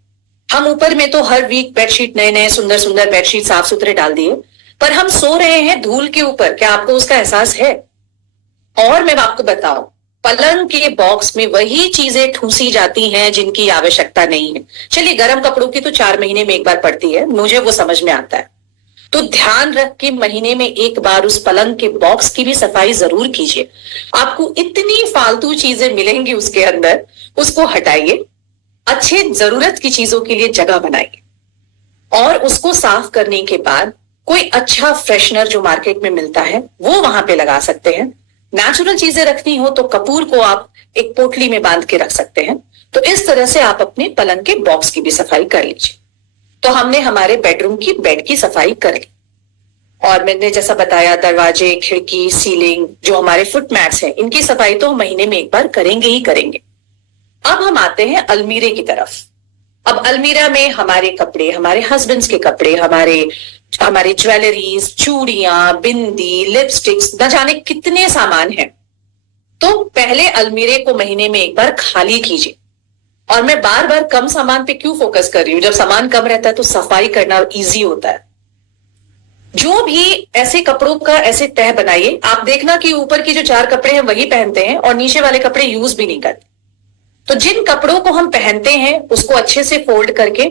हम ऊपर में तो हर वीक बेडशीट नए नए सुंदर सुंदर बेडशीट साफ सुथरे डाल दिए, पर हम सो रहे हैं धूल के ऊपर। क्या आपको उसका एहसास है? और मैं आपको बताऊं, पलंग के बॉक्स में वही चीजें ठूसी जाती हैं जिनकी आवश्यकता नहीं है। चलिए गर्म कपड़ों की तो 4 महीने में एक बार पड़ती है, मुझे वो समझ में आता है। तो ध्यान रख के महीने में एक बार उस पलंग के बॉक्स की भी सफाई जरूर कीजिए। आपको इतनी फालतू चीजें मिलेंगी उसके अंदर, उसको हटाइए, अच्छे जरूरत की चीजों के लिए जगह बनाइए और उसको साफ करने के बाद कोई अच्छा फ्रेशनर जो मार्केट में मिलता है वो वहां पे लगा सकते हैं। नेचुरल चीजें रखनी हो तो कपूर को आप एक पोटली में बांध के रख सकते हैं। तो इस तरह से आप अपने पलंग के बॉक्स की भी सफाई कर लीजिए। तो हमने हमारे बेडरूम की बेड की सफाई कर ली और मैंने जैसा बताया दरवाजे, खिड़की, सीलिंग, जो हमारे फुट मैट्स हैं, इनकी सफाई तो महीने में एक बार करेंगे ही करेंगे। अब हम आते हैं अलमीरे की तरफ। अब अलमीरा में हमारे कपड़े, हमारे हस्बैंड्स के कपड़े, हमारे ज्वेलरीज, चूड़ियां, बिंदी, लिपस्टिक्स, न जाने कितने सामान हैं। तो पहले अलमीरे को महीने में एक बार खाली कीजिए। और मैं बार बार कम सामान पे क्यों फोकस कर रही हूं? जब सामान कम रहता है तो सफाई करना इजी होता है। जो भी ऐसे कपड़ों का ऐसे तह बनाइए, आप देखना कि ऊपर की जो 4 कपड़े हैं वही पहनते हैं और नीचे वाले कपड़े यूज भी नहीं करते। तो जिन कपड़ों को हम पहनते हैं उसको अच्छे से फोल्ड करके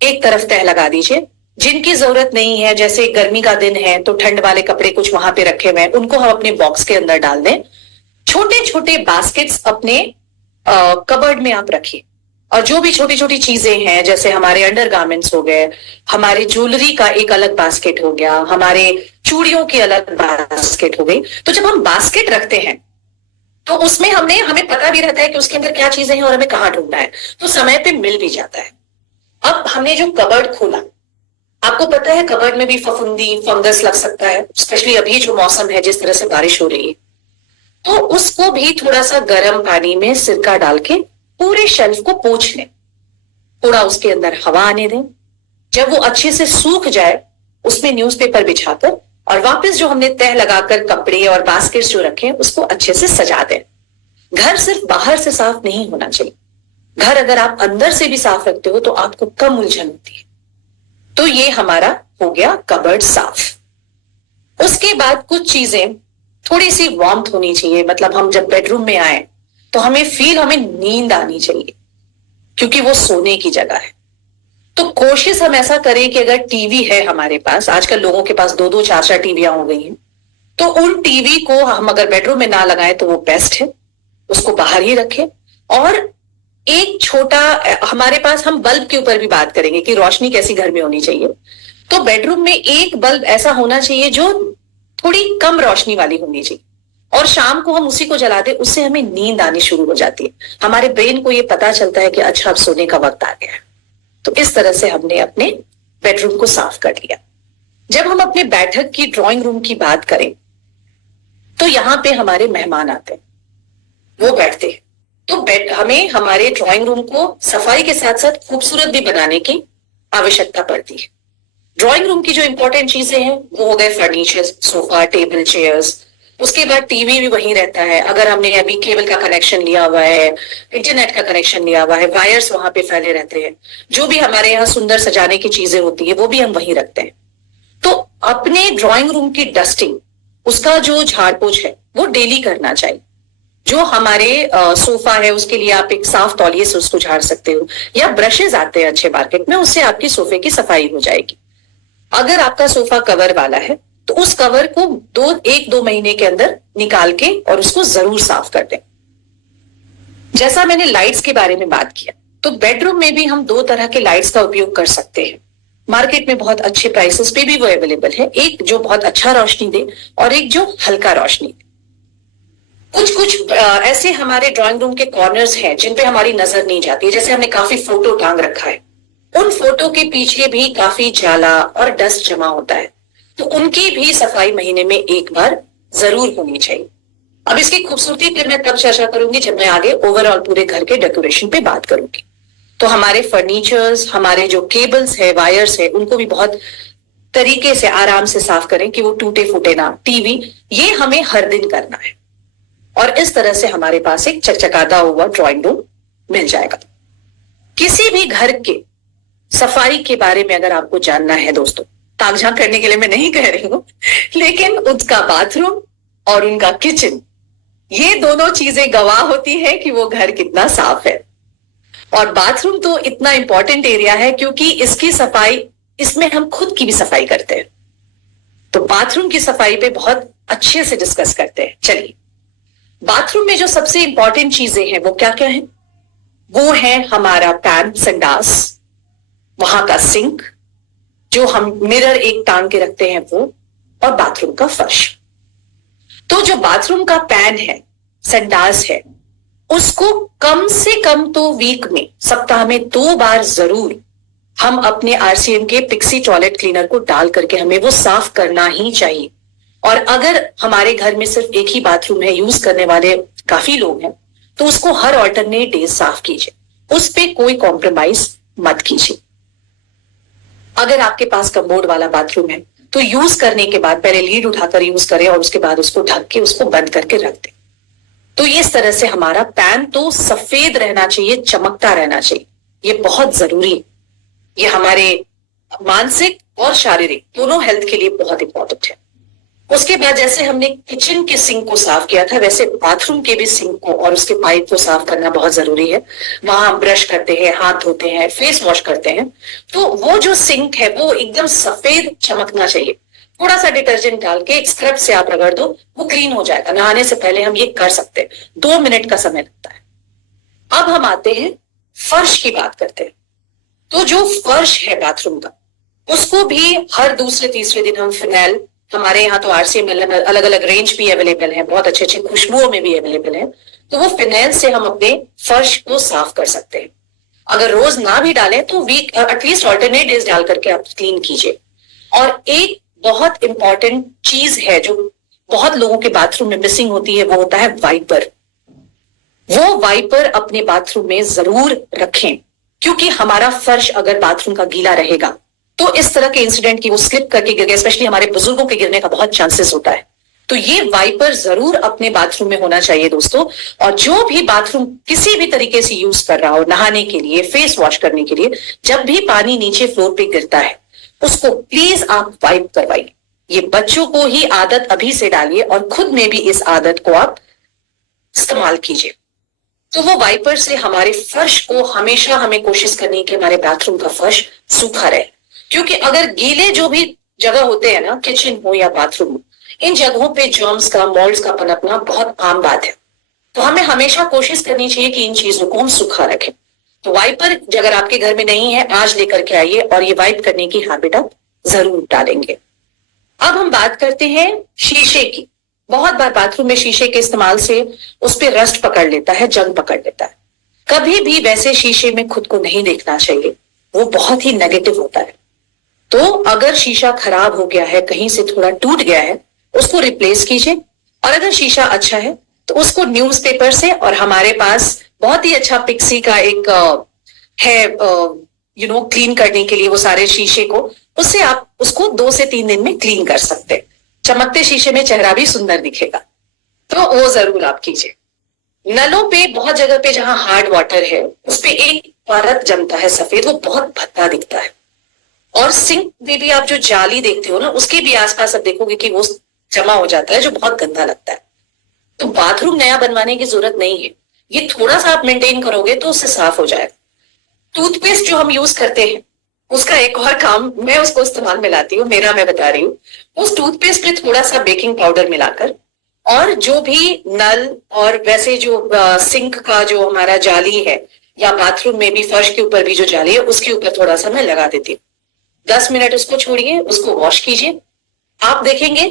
एक तरफ तह लगा दीजिए। जिनकी जरूरत नहीं है, जैसे गर्मी का दिन है तो ठंड वाले कपड़े कुछ वहां पे रखे हुए हैं, उनको हम अपने बॉक्स के अंदर डाल दें। छोटे छोटे बास्केट्स अपने कबर्ड में आप रखिए और जो भी छोटी छोटी चीजें हैं, जैसे हमारे अंडरगारमेंट्स हो गए, हमारे ज्वेलरी का एक अलग बास्केट हो गया, हमारे चूड़ियों की अलग बास्केट हो गई। तो जब हम बास्केट रखते हैं तो उसमें हमें पता भी रहता है कि उसके अंदर क्या चीजें हैं और हमें कहाँ ढूंढना है, तो समय पे मिल भी जाता है। अब हमने जो कबर्ड खोला, आपको पता है कबर्ड में भी फफूंदी, फंगस लग सकता है, स्पेशली अभी जो मौसम है, जिस तरह से बारिश हो रही है। तो उसको भी थोड़ा सा गर्म पानी में सिरका डाल के पूरे शेल्फ को पोंछ लें, थोड़ा उसके अंदर हवा आने दें। जब वो अच्छे से सूख जाए उसमें न्यूज़पेपर बिछाकर और वापस जो हमने तह लगाकर कपड़े और बास्केट्स जो रखे उसको अच्छे से सजा दें। घर सिर्फ बाहर से साफ नहीं होना चाहिए, घर अगर आप अंदर से भी साफ रखते हो तो आपको कम उलझन होती है। तो ये हमारा हो गया कबर्ड साफ। उसके बाद कुछ चीजें थोड़ी सी वार्मथ होनी चाहिए, मतलब हम जब बेडरूम में आए तो हमें नींद आनी चाहिए, क्योंकि वो सोने की जगह है। तो कोशिश हम ऐसा करें कि अगर टीवी है हमारे पास, आजकल लोगों के पास 2-2, 4-4 टीवियां हो गई हैं, तो उन टीवी को हम अगर बेडरूम में ना लगाएं तो वो बेस्ट है, उसको बाहर ही रखें। और एक छोटा, हमारे पास, हम बल्ब के ऊपर भी बात करेंगे कि रोशनी कैसी घर में होनी चाहिए। तो बेडरूम में एक बल्ब ऐसा होना चाहिए जो थोड़ी कम रोशनी वाली होनी चाहिए और शाम को हम उसी को जला दें, उससे हमें नींद आनी शुरू हो जाती है। हमारे ब्रेन को ये पता चलता है कि अच्छा अब सोने का वक्त आ गया है। तो इस तरह से हमने अपने बेडरूम को साफ कर लिया। जब हम अपने बैठक की, ड्राइंग रूम की बात करें तो यहाँ पे हमारे मेहमान आते हैं, वो बैठते हैं। तो हमें हमारे ड्राइंग रूम को सफाई के साथ साथ खूबसूरत भी बनाने की आवश्यकता पड़ती है। ड्राइंग रूम की जो इंपॉर्टेंट चीजें हैं वो हो गए फर्नीचर, सोफा, टेबल, चेयर्स। उसके बाद टीवी भी वहीं रहता है, अगर हमने अभी केबल का कनेक्शन लिया हुआ है, इंटरनेट का कनेक्शन लिया हुआ है, वायर्स वहां पे फैले रहते हैं। जो भी हमारे यहाँ सुंदर सजाने की चीजें होती है वो भी हम वहीं रखते हैं। तो अपने ड्राइंग रूम की डस्टिंग, उसका जो झाड़ पोछ है वो डेली करना चाहिए। जो हमारे सोफा है उसके लिए आप एक साफ तौलिए से उसको झाड़ सकते हो, या ब्रशेज आते हैं अच्छे मार्केट में, उससे आपकी सोफे की सफाई हो जाएगी। अगर आपका सोफा कवर वाला है तो उस कवर को 1-2 महीने के अंदर निकाल के और उसको जरूर साफ कर दें। जैसा मैंने लाइट्स के बारे में बात किया, तो बेडरूम में भी हम 2 तरह के लाइट्स का उपयोग कर सकते हैं। मार्केट में बहुत अच्छे प्राइसेस पे भी वो अवेलेबल है, एक जो बहुत अच्छा रोशनी दे और एक जो हल्का रोशनी दे। कुछ ऐसे हमारे ड्राइंग रूम के कॉर्नर्स हैं जिन पे हमारी नजर नहीं जाती है, जैसे हमने काफी फोटो टांग रखा है, उन फोटो के पीछे भी काफी जाला और डस्ट जमा होता है, तो उनकी भी सफाई महीने में एक बार जरूर होनी चाहिए। अब इसकी खूबसूरती पे मैं तब चर्चा करूंगी जब मैं आगे ओवरऑल पूरे घर के डेकोरेशन पे बात करूंगी। तो हमारे फर्नीचर्स, हमारे जो केबल्स है, वायर्स है, उनको भी बहुत तरीके से आराम से साफ करें कि वो टूटे फूटे ना। टीवी, ये हमें हर दिन करना है, और इस तरह से हमारे पास एक चकचकाता हुआ ड्राइंग रूम मिल जाएगा। किसी भी घर के सफाई के बारे में अगर आपको जानना है दोस्तों, ताक झांक करने के लिए मैं नहीं कह रही हूं, लेकिन उसका बाथरूम और उनका किचन, ये दोनों चीजें गवाह होती है कि वो घर कितना साफ है। और बाथरूम तो इतना इंपॉर्टेंट एरिया है क्योंकि इसकी सफाई, इसमें हम खुद की भी सफाई करते हैं। तो बाथरूम की सफाई पे बहुत अच्छे से डिस्कस करते हैं। चलिए, बाथरूम में जो सबसे इंपॉर्टेंट चीजें हैं वो क्या क्या है? वो है हमारा पैन, संडास, वहां का सिंक, जो हम मिरर एक टांग के रखते हैं वो, और बाथरूम का फर्श। तो जो बाथरूम का पैन है, संडास है, उसको कम से कम तो वीक में, सप्ताह में 2 बार जरूर हम अपने आरसीएम के पिक्सी टॉयलेट क्लीनर को डाल करके हमें वो साफ करना ही चाहिए। और अगर हमारे घर में सिर्फ एक ही बाथरूम है, यूज करने वाले काफी लोग हैं, तो उसको हर ऑल्टरनेट डेज साफ कीजिए, उस पे कोई कॉम्प्रोमाइज मत कीजिए। अगर आपके पास कमोड वाला बाथरूम है तो यूज करने के बाद पहले लीड उठाकर यूज करें और उसके बाद उसको ढक के उसको बंद करके रख दें। तो इस तरह से हमारा पैन तो सफेद रहना चाहिए, चमकता रहना चाहिए, ये बहुत जरूरी है। ये हमारे मानसिक और शारीरिक दोनों हेल्थ के लिए बहुत इंपॉर्टेंट है। उसके बाद जैसे हमने किचन के सिंक को साफ किया था, वैसे बाथरूम के भी सिंक को और उसके पाइप को साफ करना बहुत जरूरी है। वहां हम ब्रश करते हैं, हाथ धोते हैं, फेस वॉश करते हैं, तो वो जो सिंक है वो एकदम सफेद चमकना चाहिए। थोड़ा सा डिटर्जेंट डाल के एक स्क्रब से आप रगड़ दो, वो क्लीन हो जाएगा। नहाने से पहले हम ये कर सकते हैं, 2 मिनट का समय लगता है। अब हम आते हैं फर्श की बात करते हैं। तो जो फर्श है बाथरूम का, उसको भी हर दूसरे तीसरे दिन हम फिनाइल, हमारे यहाँ तो आरसीएम अलग अलग रेंज भी अवेलेबल है, बहुत अच्छे अच्छे खुशबुओं में भी अवेलेबल है, तो वो फिनाइल से हम अपने फर्श को साफ कर सकते हैं। अगर रोज ना भी डालें तो वीक एटलीस्ट ऑल्टरनेट डेज डाल करके आप क्लीन कीजिए। और एक बहुत इंपॉर्टेंट चीज है जो बहुत लोगों के बाथरूम में मिसिंग होती है, वो होता है वाइपर। वो वाइपर अपने बाथरूम में जरूर रखें, क्योंकि हमारा फर्श अगर बाथरूम का गीला रहेगा तो इस तरह के इंसिडेंट की वो स्लिप करके गिर गए, स्पेशली हमारे बुजुर्गों के गिरने का बहुत चांसेस होता है। तो ये वाइपर जरूर अपने बाथरूम में होना चाहिए दोस्तों। और जो भी बाथरूम किसी भी तरीके से यूज कर रहा हो, नहाने के लिए, फेस वॉश करने के लिए, जब भी पानी नीचे फ्लोर पे गिरता है उसको प्लीज आप वाइप करवाइए। ये बच्चों को ही आदत अभी से डालिए और खुद में भी इस आदत को आप इस्तेमाल कीजिए। तो वो वाइपर से हमारे फर्श को हमेशा हमें कोशिश करनी है कि हमारे बाथरूम का फर्श सूखा रहे, क्योंकि अगर गीले जो भी जगह होते हैं ना, किचन हो या बाथरूम हो, इन जगहों पे जर्म्स का, मोल्ड्स का पनपना बहुत आम बात है। तो हमें हमेशा कोशिश करनी चाहिए कि इन चीजों को हम सूखा रखें। तो वाइपर अगर आपके घर में नहीं है, आज लेकर के आइए और ये वाइप करने की हैबिट आप जरूर डालेंगे। अब हम बात करते हैं शीशे की। बहुत बार बाथरूम में शीशे के इस्तेमाल से उस पर रस्ट पकड़ लेता है, जंग पकड़ लेता है। कभी भी वैसे शीशे में खुद को नहीं देखना चाहिए, वो बहुत ही नेगेटिव होता है। तो अगर शीशा खराब हो गया है, कहीं से थोड़ा टूट गया है, उसको रिप्लेस कीजिए। और अगर शीशा अच्छा है तो उसको न्यूज़पेपर से, और हमारे पास बहुत ही अच्छा पिक्सी का एक है क्लीन करने के लिए वो सारे शीशे को, उससे आप उसको 2 से 3 दिन में क्लीन कर सकते हैं। चमकते शीशे में चेहरा भी सुंदर दिखेगा, तो वो जरूर आप कीजिए। नलों पे बहुत जगह पे जहां हार्ड वाटर है उस पे एक परत जमता है सफेद, वो बहुत भद्दा दिखता है। और सिंक में भी आप जो जाली देखते हो ना, उसके भी आसपास आप देखोगे कि वो जमा हो जाता है, जो बहुत गंदा लगता है। तो बाथरूम नया बनवाने की जरूरत नहीं है, ये थोड़ा सा आप मेंटेन करोगे तो उससे साफ हो जाएगा। टूथपेस्ट जो हम यूज करते हैं उसका एक और काम, मैं उसको इस्तेमाल में लाती हूँ, मेरा मैं बता रही हूँ। उस टूथपेस्ट में थोड़ा सा बेकिंग पाउडर मिलाकर, और जो भी नल और वैसे जो सिंक का जो हमारा जाली है, या बाथरूम में भी फर्श के ऊपर भी जो जाली है, उसके ऊपर थोड़ा सा मैं लगा देती हूँ। 10 मिनट उसको छोड़िए, उसको वॉश कीजिए, आप देखेंगे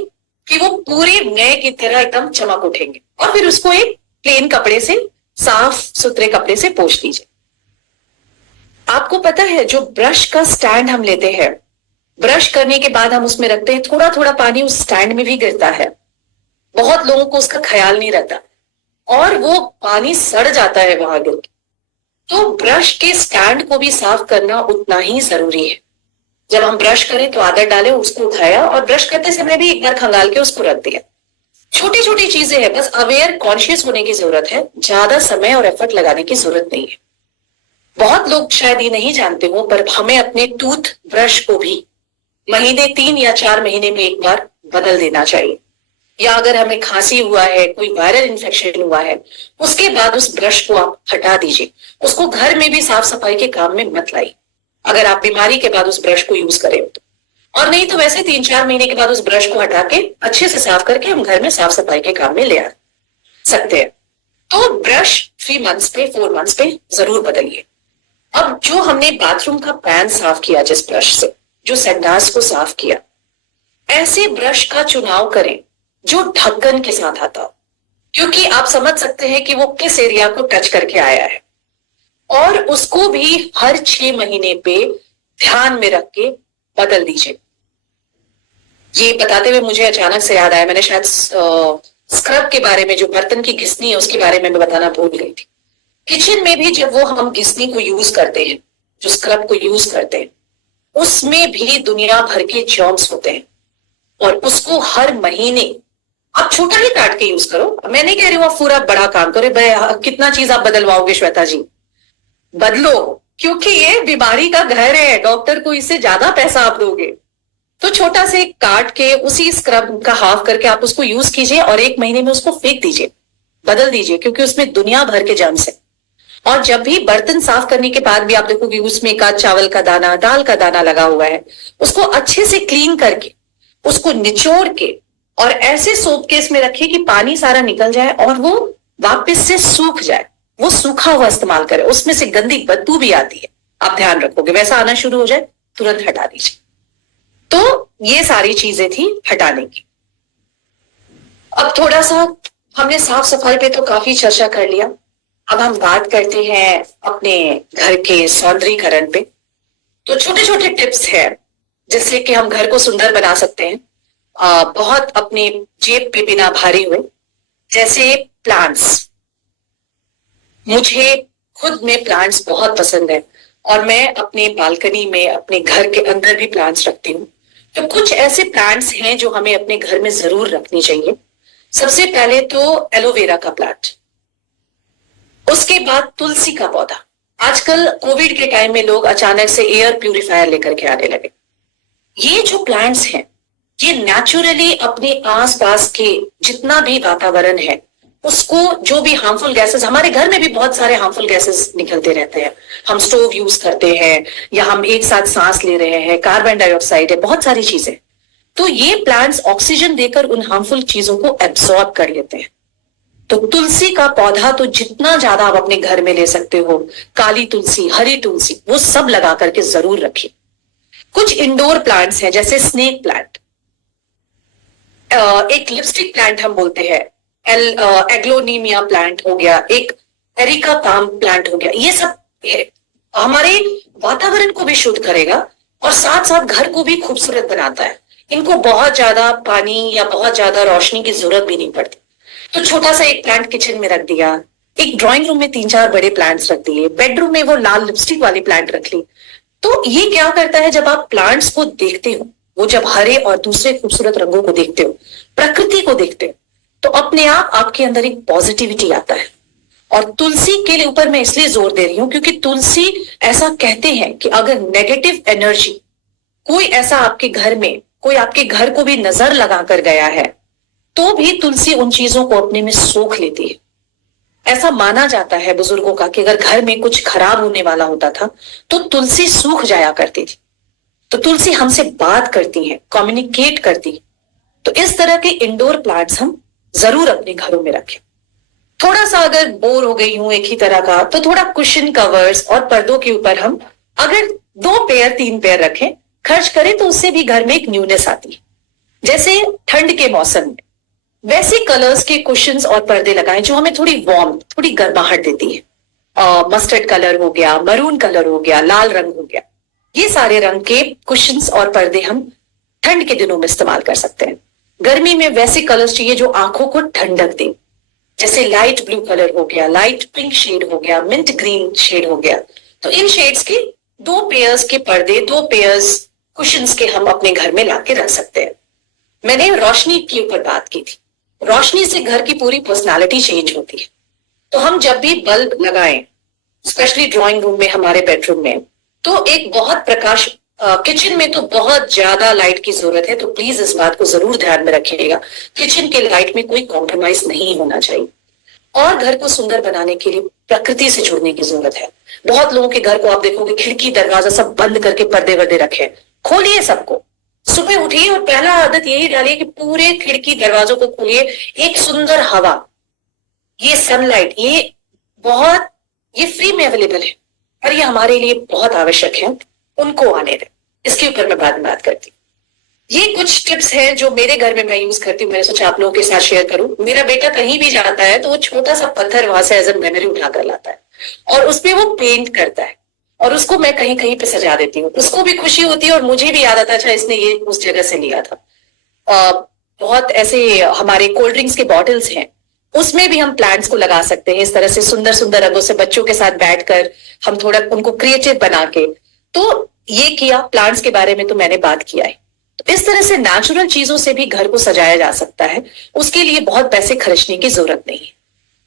कि वो पूरे नए की तरह एकदम चमक उठेंगे। और फिर उसको एक प्लेन कपड़े से, साफ सुथरे कपड़े से पोंछ लीजिए। आपको पता है जो ब्रश का स्टैंड हम लेते हैं, ब्रश करने के बाद हम उसमें रखते हैं, थोड़ा थोड़ा पानी उस स्टैंड में भी गिरता है। बहुत लोगों को उसका ख्याल नहीं रहता और वो पानी सड़ जाता है वहां गिर के। तो ब्रश के स्टैंड को भी साफ करना उतना ही जरूरी है। जब हम ब्रश करें तो आदत डालें, उसको उठाया और ब्रश करते समय भी एक बार खंगाल के उसको रख दिया। छोटी छोटी चीजें हैं, बस अवेयर कॉन्शियस होने की जरूरत है, ज्यादा समय और एफर्ट लगाने की जरूरत नहीं है। बहुत लोग शायद ये नहीं जानते हो, पर हमें अपने टूथ ब्रश को भी महीने 3 या 4 महीने में एक बार बदल देना चाहिए। या अगर हमें खांसी हुआ है, कोई वायरल इन्फेक्शन हुआ है, उसके बाद उस ब्रश को आप हटा दीजिए। उसको घर में भी साफ सफाई के काम में मत लाइए, अगर आप बीमारी के बाद उस ब्रश को यूज करें तो। और नहीं तो वैसे 3-4 महीने के बाद उस ब्रश को हटा के अच्छे से साफ करके हम घर में साफ सफाई के काम में ले आ सकते हैं। तो ब्रश 3 मंथ्स पे 4 मंथ्स पे जरूर बदलिए। अब जो हमने बाथरूम का पैन साफ किया जिस ब्रश से, जो संडास को साफ किया, ऐसे ब्रश का चुनाव करें जो ढक्कन के साथ आता हो, क्योंकि आप समझ सकते हैं कि वो किस एरिया को टच करके आया है। और उसको भी हर 6 महीने पे ध्यान में रख के बदल दीजिए। ये बताते हुए मुझे अचानक से याद आया, मैंने शायद स्क्रब के बारे में, जो बर्तन की घिसनी है उसके बारे में मैं बताना भूल गई थी। किचन में भी जब वो हम घिसनी को यूज करते हैं, जो स्क्रब को यूज करते हैं, उसमें भी दुनिया भर के जर्म्स होते हैं और उसको हर महीने आप छोटा ही काट के यूज करो। मैं नहीं कह रही हूँ आप पूरा बड़ा काम करो, भाई कितना चीज आप बदलवाओगे श्वेता जी, बदलो, क्योंकि ये बीमारी का घर है, डॉक्टर को इससे ज्यादा पैसा आप दोगे। तो छोटा से काट के उसी स्क्रब का हाफ करके आप उसको यूज कीजिए और 1 महीने में उसको फेंक दीजिए, बदल दीजिए, क्योंकि उसमें दुनिया भर के जर्म्स है। और जब भी बर्तन साफ करने के बाद भी आप देखोगे उसमें एक आध चावल का दाना, दाल का दाना लगा हुआ है, उसको अच्छे से क्लीन करके, उसको निचोड़ के और ऐसे सोप केस में रखिए कि पानी सारा निकल जाए और वो वापस से सूख जाए। वो सूखा हुआ इस्तेमाल करें, उसमें से गंदी बदबू भी आती है, आप ध्यान रखोगे। वैसा आना शुरू हो जाए तुरंत हटा दीजिए। तो ये सारी चीजें थी हटाने की। अब थोड़ा सा हमने साफ सफाई पे तो काफी चर्चा कर लिया, अब हम बात करते हैं अपने घर के सौंदर्यीकरण पे। तो छोटे छोटे टिप्स हैं जिससे कि हम घर को सुंदर बना सकते हैं, बहुत अपने जेब पे बिना भारी हुए। जैसे प्लांट्स, मुझे खुद में प्लांट्स बहुत पसंद है और मैं अपने बालकनी में, अपने घर के अंदर भी प्लांट्स रखती हूँ। तो कुछ ऐसे प्लांट्स हैं जो हमें अपने घर में जरूर रखनी चाहिए। सबसे पहले तो एलोवेरा का प्लांट, उसके बाद तुलसी का पौधा। आजकल कोविड के टाइम में लोग अचानक से एयर प्यूरिफायर लेकर के आने लगे। ये जो प्लांट्स हैं ये नेचुरली अपने आसपास के जितना भी वातावरण है उसको, जो भी हार्मफुल गैसेस, हमारे घर में भी बहुत सारे हार्मफुल गैसेस निकलते रहते हैं, हम स्टोव यूज करते हैं या हम एक साथ सांस ले रहे हैं, कार्बन डाइऑक्साइड है, बहुत सारी चीजें। तो ये प्लांट्स ऑक्सीजन देकर उन हार्मफुल चीजों को एब्सॉर्ब कर लेते हैं। तो तुलसी का पौधा तो जितना ज्यादा आप अपने घर में ले सकते हो, काली तुलसी, हरी तुलसी, वो सब लगा करके जरूर रखिए। कुछ इंडोर प्लांट्स हैं जैसे स्नेक प्लांट, एक लिपस्टिक प्लांट हम बोलते हैं, एग्लोनीमिया प्लांट हो गया, एक एरिका पाम प्लांट हो गया। ये सब है, हमारे वातावरण को भी शुद्ध करेगा और साथ साथ घर को भी खूबसूरत बनाता है। इनको बहुत ज्यादा पानी या बहुत ज्यादा रोशनी की जरूरत भी नहीं पड़ती। तो छोटा सा एक प्लांट किचन में रख दिया, एक ड्राइंग रूम में 3-4 बड़े प्लांट्स रख दिए, बेडरूम में वो लाल लिपस्टिक वाली प्लांट रख ली। तो ये क्या करता है, जब आप प्लांट्स को देखते हो, वो जब हरे और दूसरे खूबसूरत रंगों को देखते हो, प्रकृति को देखते हो, तो अपने आप आपके अंदर एक पॉजिटिविटी आता है। और तुलसी के लिए ऊपर मैं इसलिए जोर दे रही हूं क्योंकि तुलसी, ऐसा कहते हैं कि अगर नेगेटिव एनर्जी कोई ऐसा आपके घर में, कोई आपके घर को भी नजर लगा कर गया है, तो भी तुलसी उन चीजों को अपने में सोख लेती है। ऐसा माना जाता है बुजुर्गों का कि अगर घर में कुछ खराब होने वाला होता था तो तुलसी सूख जाया करती थी। तो तुलसी हमसे बात करती है, कम्युनिकेट करती है। तो इस तरह के इंडोर प्लांट्स हम जरूर अपने घरों में रखें। थोड़ा सा अगर बोर हो गई हूं एक ही तरह का, तो थोड़ा कुशन कवर्स और पर्दों के ऊपर हम अगर 2 पेयर 3 पेयर रखें, खर्च करें, तो उससे भी घर में एक न्यूनेस आती है। जैसे ठंड के मौसम में वैसे कलर्स के कुशन्स और पर्दे लगाएं जो हमें थोड़ी वार्म, थोड़ी गर्माहट देती है। मस्टर्ड कलर हो गया, मरून कलर हो गया, लाल रंग हो गया, ये सारे रंग के कुशन्स और पर्दे हम ठंड के दिनों में इस्तेमाल कर सकते हैं। गर्मी में वैसे कलर्स चाहिए जो आंखों को ठंडक दें, जैसे लाइट ब्लू कलर हो गया, लाइट पिंक शेड हो गया, मिंट ग्रीन शेड हो गया। तो इन शेड्स के 2 पेयर्स के पर्दे, 2 पेयर्स कुशन्स के हम अपने घर में लाके रख सकते हैं। मैंने रोशनी के ऊपर बात की थी। रोशनी से घर की पूरी पर्सनालिटी चेंज होती है। तो हम जब भी बल्ब लगाएं, स्पेशली ड्राइंग रूम में, हमारे बेडरूम में, तो एक बहुत प्रकाश, किचन में तो बहुत ज्यादा लाइट की जरूरत है, तो प्लीज इस बात को जरूर ध्यान में रखिएगा। किचन के लाइट में कोई कॉम्प्रोमाइज नहीं होना चाहिए। और घर को सुंदर बनाने के लिए प्रकृति से जुड़ने की जरूरत है। बहुत लोगों के घर को आप देखोगे खिड़की दरवाजा सब बंद करके पर्दे वर्दे रखे। खोलिए सबको, सुबह उठिए और पहला आदत यही डालिए कि पूरे खिड़की दरवाजों को खोलिए। एक सुंदर हवा, ये सनलाइट, ये फ्री में अवेलेबल है और ये हमारे लिए बहुत आवश्यक है, उनको आने दें। इसके ऊपर मैं बाद में बात करती हूँ। ये कुछ टिप्स हैं जो मेरे घर में मैं यूज करती हूँ, मैंने सोचा आप लोगों के साथ शेयर करूं। मेरा बेटा कहीं भी जाता है तो वो छोटा सा पत्थर वहां से एज ए मेमोरी उठाकर लाता है और उसपे वो पेंट करता है और उसको मैं कहीं कहीं पे सजा देती हूँ। उसको भी खुशी होती है और मुझे भी याद आता है, अच्छा इसने ये उस जगह से लिया था। बहुत ऐसे हमारे कोल्ड ड्रिंक्स के बॉटल्स हैं, उसमें भी हम प्लांट्स को लगा सकते हैं। इस तरह से सुंदर सुंदर रंगों से बच्चों के साथ बैठकर हम थोड़ा उनको क्रिएटिव बना के, तो ये किया। प्लांट्स के बारे में तो मैंने बात किया है। तो इस तरह से नेचुरल चीजों से भी घर को सजाया जा सकता है, उसके लिए बहुत पैसे खर्चने की जरूरत नहीं है।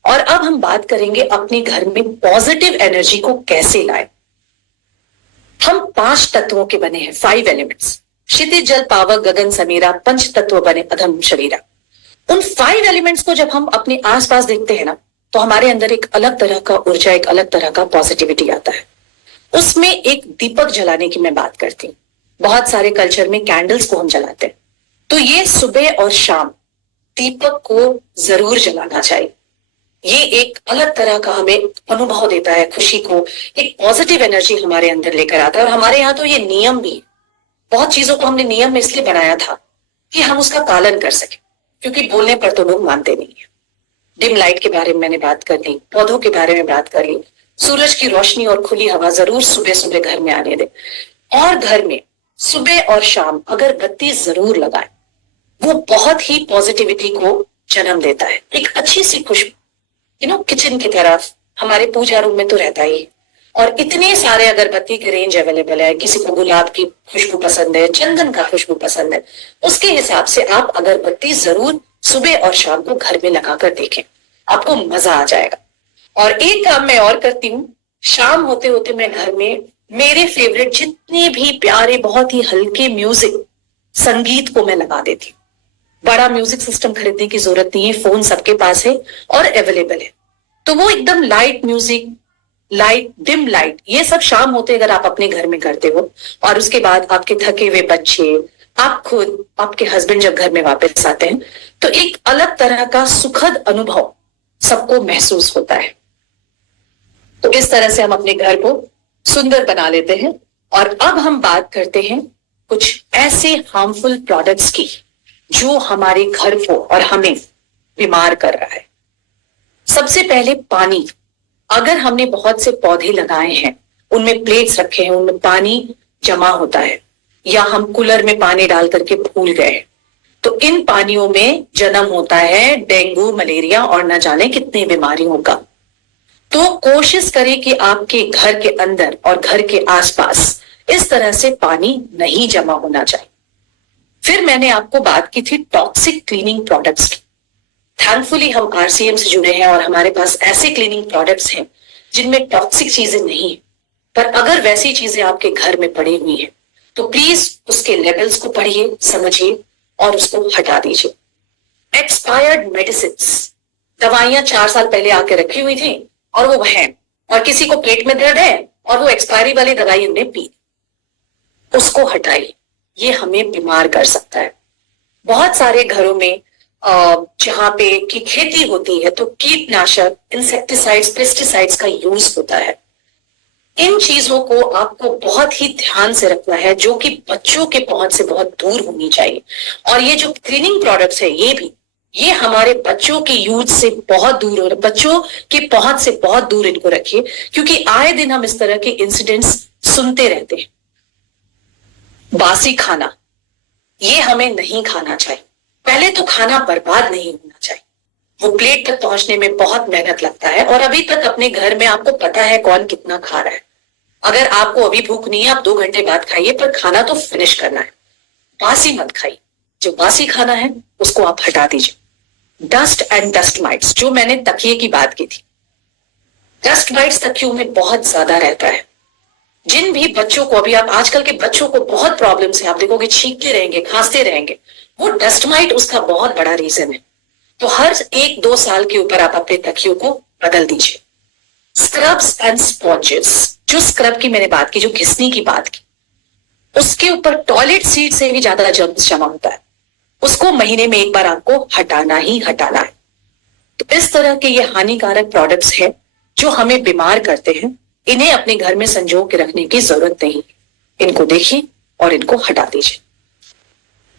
और अब हम बात करेंगे अपने घर में पॉजिटिव एनर्जी को कैसे लाएं। हम 5 तत्वों के बने हैं, 5 एलिमेंट्स। क्षितिज जल पावक गगन समीरा, 5 तत्व बने अधम शरीरा। उन 5 एलिमेंट्स को जब हम अपने आसपास देखते हैं ना, तो हमारे अंदर एक अलग तरह का ऊर्जा, एक अलग तरह का पॉजिटिविटी आता है। उसमें एक दीपक जलाने की मैं बात करती हूँ। बहुत सारे कल्चर में कैंडल्स को हम जलाते हैं, तो ये सुबह और शाम दीपक को जरूर जलाना चाहिए। ये एक अलग तरह का हमें अनुभव देता है, खुशी को, एक पॉजिटिव एनर्जी हमारे अंदर लेकर आता है। और हमारे यहाँ तो ये नियम भी है। बहुत चीजों को हमने नियम में इसलिए बनाया था कि हम उसका पालन कर सके, क्योंकि बोलने पर तो लोग मानते नहीं है। डिम लाइट के बारे में मैंने बात कर दी, पौधों के बारे में बात कर ली, सूरज की रोशनी और खुली हवा जरूर सुबह सुबह घर में आने दे। और घर में सुबह और शाम अगरबत्ती जरूर लगाएं, वो बहुत ही पॉजिटिविटी को जन्म देता है। एक अच्छी सी खुशबू, किचन की तरफ, हमारे पूजा रूम में तो रहता ही। और इतने सारे अगरबत्ती के रेंज अवेलेबल है। किसी को गुलाब की खुशबू पसंद है, चंदन का खुशबू पसंद है, उसके हिसाब से आप अगरबत्ती जरूर सुबह और शाम को घर में लगाकर देखें, आपको मजा आ जाएगा। और एक काम मैं और करती हूँ, शाम होते होते मैं घर में मेरे फेवरेट जितने भी प्यारे बहुत ही हल्के म्यूजिक, संगीत को मैं लगा देती हूँ। बड़ा म्यूजिक सिस्टम खरीदने की जरूरत नहीं है, फोन सबके पास है और अवेलेबल है। तो वो एकदम light music, light, dim light, ये सब शाम होते अगर आप अपने घर में करते हो, और उसके बाद आपके थके हुए बच्चे, आप खुद, आपके हस्बैंड जब घर में वापस आते हैं, तो एक अलग तरह का सुखद अनुभव सबको महसूस होता है। तो इस तरह से हम अपने घर को सुंदर बना लेते हैं। और अब हम बात करते हैं कुछ ऐसे हार्मफुल प्रोडक्ट्स की जो हमारे घर को और हमें बीमार कर रहा है। सबसे पहले पानी। अगर हमने बहुत से पौधे लगाए हैं, उनमें प्लेट्स रखे हैं, उनमें पानी जमा होता है, या हम कूलर में पानी डाल करके भूल गए, तो इन पानियों में जन्म होता है डेंगू, मलेरिया और न जाने कितनी बीमारियों का। तो कोशिश करें कि आपके घर के अंदर और घर के आसपास इस तरह से पानी नहीं जमा होना चाहिए। फिर मैंने आपको बात की थी टॉक्सिक क्लीनिंग प्रोडक्ट्स की। थैंकफुली हम आरसीएम से जुड़े हैं और हमारे पास ऐसे क्लीनिंग प्रोडक्ट्स हैं जिनमें टॉक्सिक चीजें नहीं है। पर अगर वैसी चीजें आपके घर में पड़ी हुई हैं, तो प्लीज उसके लेवल्स को पढ़िए, समझिए और उसको हटा दीजिए। एक्सपायर्ड मेडिसिन, दवाइयां 4 साल पहले आके रखी हुई थी और वो है, और किसी को पेट में दर्द है और वो एक्सपायरी वाली दवाई हमने पी, उसको हटाइए, ये हमें बीमार कर सकता है। बहुत सारे घरों में जहां पे की खेती होती है तो कीटनाशक, इंसेक्टिसाइड्स, पेस्टिसाइड्स का यूज होता है। इन चीजों को आपको बहुत ही ध्यान से रखना है, जो कि बच्चों के पहुंच से बहुत दूर होनी चाहिए। और ये जो क्लीनिंग प्रोडक्ट्स है, ये भी ये हमारे बच्चों के यूज से बहुत दूर हो, बच्चों के पहुंच से बहुत दूर इनको रखिए, क्योंकि आए दिन हम इस तरह के इंसिडेंट्स सुनते रहते हैं। बासी खाना, ये हमें नहीं खाना चाहिए। पहले तो खाना बर्बाद नहीं होना चाहिए, वो प्लेट तक पहुंचने में बहुत मेहनत लगता है, और अभी तक अपने घर में आपको पता है कौन कितना खा रहा है। अगर आपको अभी भूख नहीं है, आप 2 घंटे बाद खाइए, पर खाना तो फिनिश करना है। बासी मत खाइए, जो बासी खाना है उसको आप हटा दीजिए। डस्ट एंड डस्ट माइट्स, जो मैंने तकिए की बात की थी, डस्ट माइट्स तकियों में बहुत ज्यादा रहता है। जिन भी बच्चों को, अभी आप आजकल के बच्चों को बहुत प्रॉब्लम्स है, आप देखोगे छींकते रहेंगे, खांसते रहेंगे, वो डस्ट माइट उसका बहुत बड़ा रीजन है। तो हर 1-2 साल के ऊपर आप अपने तकियों को बदल दीजिए। स्क्रब्स एंड स्पॉन्जेस, जो स्क्रब की मैंने बात की, जो घिसनी की बात की, उसके ऊपर टॉयलेट सीट से भी ज्यादा जर्म्स जमा होता है, उसको महीने में 1 बार आपको हटाना ही हटाना है। तो इस तरह के ये हानिकारक प्रोडक्ट्स हैं जो हमें बीमार करते हैं, इन्हें अपने घर में संजो के रखने की जरूरत नहीं। इनको देखिए और इनको हटा दीजिए।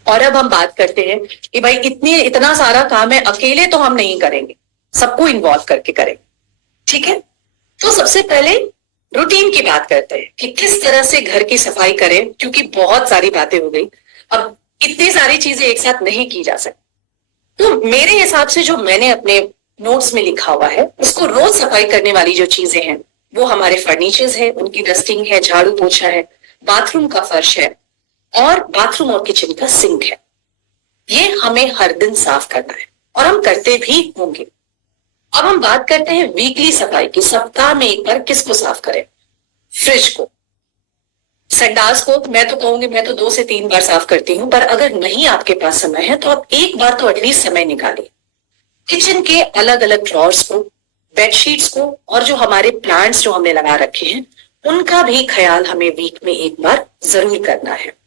और अब हम बात करते हैं कि भाई इतना सारा काम है, अकेले तो हम नहीं करेंगे, सबको इन्वॉल्व करके करेंगे, ठीक है। तो सबसे पहले रूटीन की बात करते हैं कि किस तरह से घर की सफाई करें, क्योंकि बहुत सारी बातें हो गई, अब इतनी सारी चीजें एक साथ नहीं की जा सकती। तो मेरे हिसाब से जो मैंने अपने नोट्स में लिखा हुआ है, उसको रोज सफाई करने वाली जो चीजें हैं वो हमारे फर्नीचर्स है, उनकी डस्टिंग है, झाड़ू पोछा है, बाथरूम का फर्श है, और बाथरूम और किचन का सिंक है। ये हमें हर दिन साफ करना है और हम करते भी होंगे। अब हम बात करते हैं वीकली सफाई की। सप्ताह में 1 बार किसको साफ करें? फ्रिज को, संडास को मैं तो कहूंगी, मैं तो 2 से 3 बार साफ करती हूं, पर अगर नहीं आपके पास समय है तो आप 1 बार तो एटलीस्ट समय निकालिए। किचन के अलग अलग ड्रॉर्स को, बेडशीट्स को, और जो हमारे प्लांट्स जो हमने लगा रखे हैं उनका भी ख्याल हमें वीक में 1 बार जरूर करना है।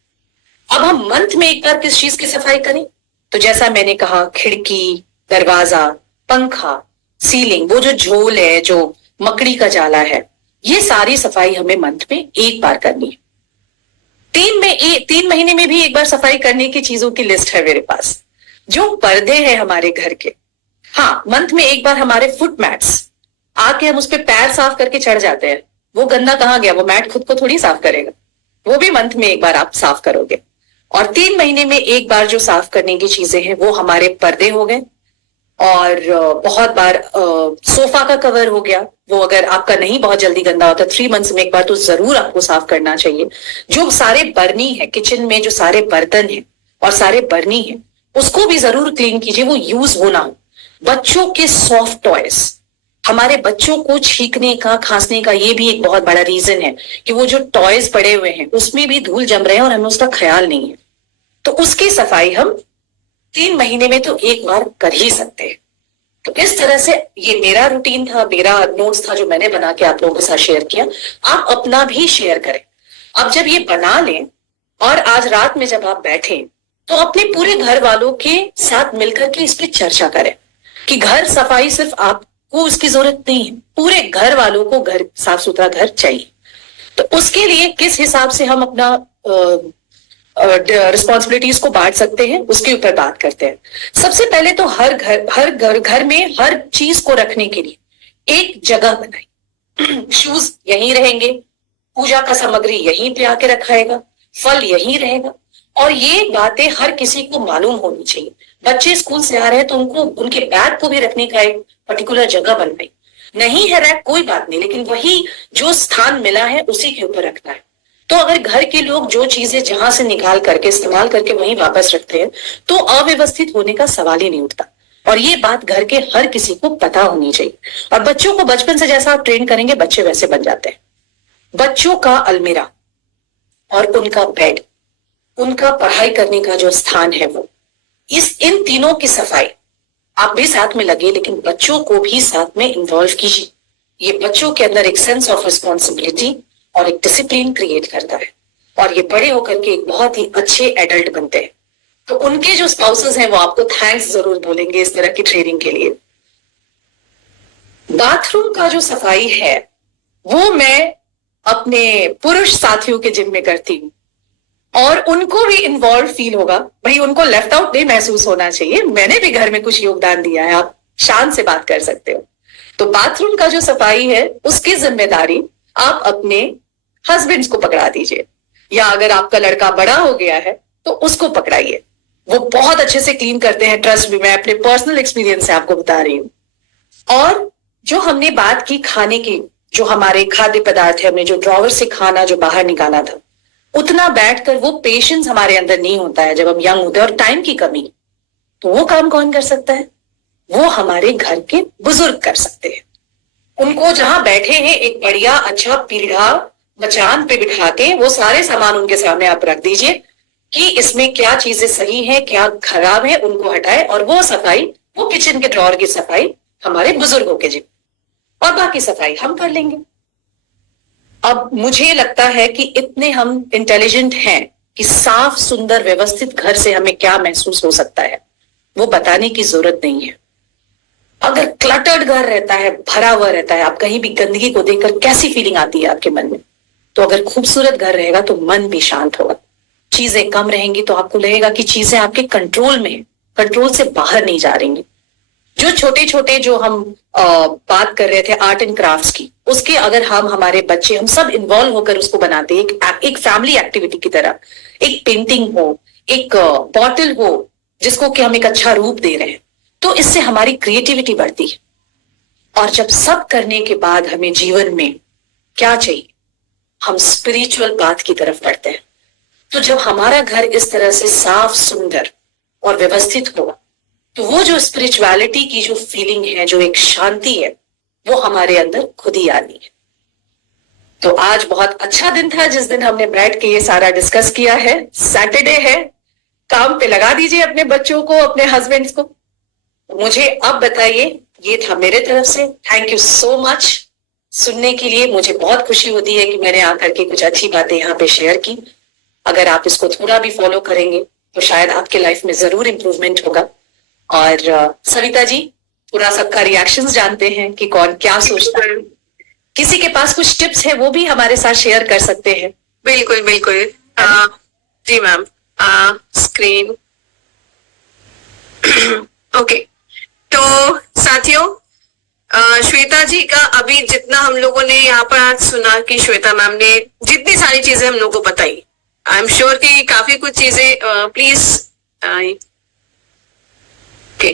अब हम मंथ में 1 बार किस चीज की सफाई करें? तो जैसा मैंने कहा, खिड़की, दरवाजा, पंखा, सीलिंग, वो जो झोल है, जो मकड़ी का जाला है, ये सारी सफाई हमें मंथ में 1 बार करनी है। 3 महीने में भी 1 बार सफाई करने की चीजों की लिस्ट है मेरे पास। जो पर्दे हैं हमारे घर के, हाँ, मंथ में 1 बार हमारे फुट मैट्स आके हम उस पे पैर साफ करके चढ़ जाते हैं, वो गंदा कहाँ गया? वो मैट खुद को थोड़ी साफ करेगा, वो भी मंथ में 1 बार आप साफ करोगे। और 3 महीने में 1 बार जो साफ करने की चीजें हैं वो हमारे पर्दे हो गए, और बहुत बार सोफा का कवर हो गया, वो अगर आपका नहीं बहुत जल्दी गंदा होता, 3 मंथ्स में 1 बार तो जरूर आपको साफ करना चाहिए। जो सारे बर्नी है किचन में, जो सारे बर्तन हैं और सारे बर्नी है, उसको भी जरूर क्लीन कीजिए, वो यूज होना हो। बच्चों के सॉफ्ट टॉयज, हमारे बच्चों को छींकने का, खांसने का, ये भी एक बहुत बड़ा रीजन है कि वो जो टॉयज पड़े हुए हैं उसमें भी धूल जम रहे हैं और हमें उसका ख्याल नहीं है। तो उसकी सफाई हम 3 महीने में तो 1 बार कर ही सकते हैं। तो इस तरह से ये मेरा रूटीन था, मेरा नोट्स था जो मैंने बना के आप लोगों के साथ शेयर किया। आप अपना भी शेयर करें। अब जब ये बना लें और आज रात में जब आप बैठें तो अपने पूरे घर वालों के साथ मिलकर के इस पे चर्चा करें कि घर सफाई सिर्फ आपको उसकी जरूरत नहीं है, पूरे घर वालों को घर साफ सुथरा घर चाहिए। तो उसके लिए किस हिसाब से हम अपना रिस्पॉन्सिबिलिटीज को बांट सकते हैं, उसके ऊपर बात करते हैं। सबसे पहले तो हर घर में हर चीज को रखने के लिए एक जगह बनाई। शूज यहीं रहेंगे, पूजा का सामग्री यहीं पे आके रखाएगा, फल यहीं रहेगा, और ये बातें हर किसी को मालूम होनी चाहिए। बच्चे स्कूल से आ रहे हैं तो उनको उनके बैग को भी रखने का एक पर्टिकुलर जगह बनवाई। नहीं है रैक, कोई बात नहीं, लेकिन वही जो स्थान मिला है उसी के ऊपर रखना है। तो अगर घर के लोग जो चीजें जहां से निकाल करके इस्तेमाल करके वहीं वापस रखते हैं तो अव्यवस्थित होने का सवाल ही नहीं उठता। और ये बात घर के हर किसी को पता होनी चाहिए। और बच्चों को बचपन से जैसा आप ट्रेन करेंगे बच्चे वैसे बन जाते हैं। बच्चों का अलमीरा और उनका बेड, उनका पढ़ाई करने का जो स्थान है, वो इन तीनों की सफाई आप भी साथ में लगे, लेकिन बच्चों को भी साथ में इन्वॉल्व कीजिए। ये बच्चों के अंदर एक सेंस ऑफ रिस्पॉन्सिबिलिटी और एक डिसिप्लिन क्रिएट करता है, और ये बड़े होकर के एक बहुत ही अच्छे एडल्ट बनते हैं। तो उनके जो स्पाउसेस हैं वो आपको थैंक्स जरूर बोलेंगे इस तरह की ट्रेनिंग के लिए। बाथरूम का जो सफाई है वो मैं अपने पुरुष साथियों के जिम में करती हूँ। और उनको भी इन्वॉल्व फील होगा, भाई उनको लेफ्ट आउट नहीं महसूस होना चाहिए, मैंने भी घर में कुछ योगदान दिया है, आप शान से बात कर सकते हो। तो बाथरूम का जो सफाई है उसकी जिम्मेदारी आप अपने हस्बैंड्स को पकड़ा दीजिए, या अगर आपका लड़का बड़ा हो गया है तो उसको पकड़ाइए, वो बहुत अच्छे से क्लीन करते हैं, ट्रस्ट भी, मैं अपने पर्सनल एक्सपीरियंस से आपको बता रही हूँ। और जो हमने बात की खाने की, जो हमारे खाद्य पदार्थ है, हमने जो ड्रॉवर से खाना जो बाहर निकाला था, उतना बैठकर वो पेशेंस हमारे अंदर नहीं होता है जब हम यंग होते हैं, और टाइम की कमी, तो वो काम कौन कर सकता है? वो हमारे घर के बुजुर्ग कर सकते हैं। उनको जहां बैठे हैं एक बढ़िया अच्छा पीढ़ा मचान पे बिठा के वो सारे सामान उनके सामने आप रख दीजिए कि इसमें क्या चीजें सही है क्या खराब है, उनको हटाए, और वो सफाई, वो किचन के ड्रॉर की सफाई हमारे बुजुर्गों के जिम्मे, और बाकी सफाई हम कर लेंगे। अब मुझे लगता है कि इतने हम इंटेलिजेंट हैं कि साफ सुंदर व्यवस्थित घर से हमें क्या महसूस हो सकता है वो बताने की जरूरत नहीं है। अगर क्लटर्ड घर रहता है, भरा हुआ रहता है, आप कहीं भी गंदगी को देखकर कैसी फीलिंग आती है आपके मन में, तो अगर खूबसूरत घर रहेगा तो मन भी शांत होगा। चीजें कम रहेंगी तो आपको लगेगा कि चीजें आपके कंट्रोल में है, कंट्रोल से बाहर नहीं जा रही। जो छोटे छोटे जो हम बात कर रहे थे आर्ट एंड क्राफ्ट्स की, उसके अगर हम हमारे बच्चे हम सब इन्वॉल्व होकर उसको बनाते, एक फैमिली एक्टिविटी की तरह, एक पेंटिंग हो, एक बॉटल हो जिसको कि हम एक अच्छा रूप दे रहे हैं, तो इससे हमारी क्रिएटिविटी बढ़ती है। और जब सब करने के बाद हमें जीवन में क्या चाहिए, हम स्पिरिचुअल पाथ की तरफ बढ़ते हैं। तो जब हमारा घर इस तरह से साफ सुंदर और व्यवस्थित होगा तो वो जो स्पिरिचुअलिटी की जो फीलिंग है, जो एक शांति है, वो हमारे अंदर खुद ही आनी है। तो आज बहुत अच्छा दिन था जिस दिन हमने बैठ के ये सारा डिस्कस किया है। सैटरडे है, काम पे लगा दीजिए अपने बच्चों को, अपने हस्बैंड्स को। मुझे अब बताइए, ये था मेरे तरफ से। थैंक यू सो मच सुनने के लिए। मुझे बहुत खुशी होती है कि मैंने आकर के कुछ अच्छी बातें यहाँ पे शेयर की। अगर आप इसको थोड़ा भी फॉलो करेंगे तो शायद आपके लाइफ में जरूर इंप्रूवमेंट होगा। और सविता जी, पूरा सबका रिएक्शंस जानते हैं कि कौन क्या सोचता है। किसी के पास कुछ टिप्स है वो भी हमारे साथ शेयर कर सकते हैं। बिल्कुल बिल्कुल। जी मैम, स्क्रीन ओके। तो साथियों, श्वेता जी का अभी जितना हम लोगों ने यहाँ पर आज सुना कि श्वेता मैम ने जितनी सारी चीजें हम लोगों को बताई, आई एम श्योर कि काफी कुछ चीजें प्लीज ओके।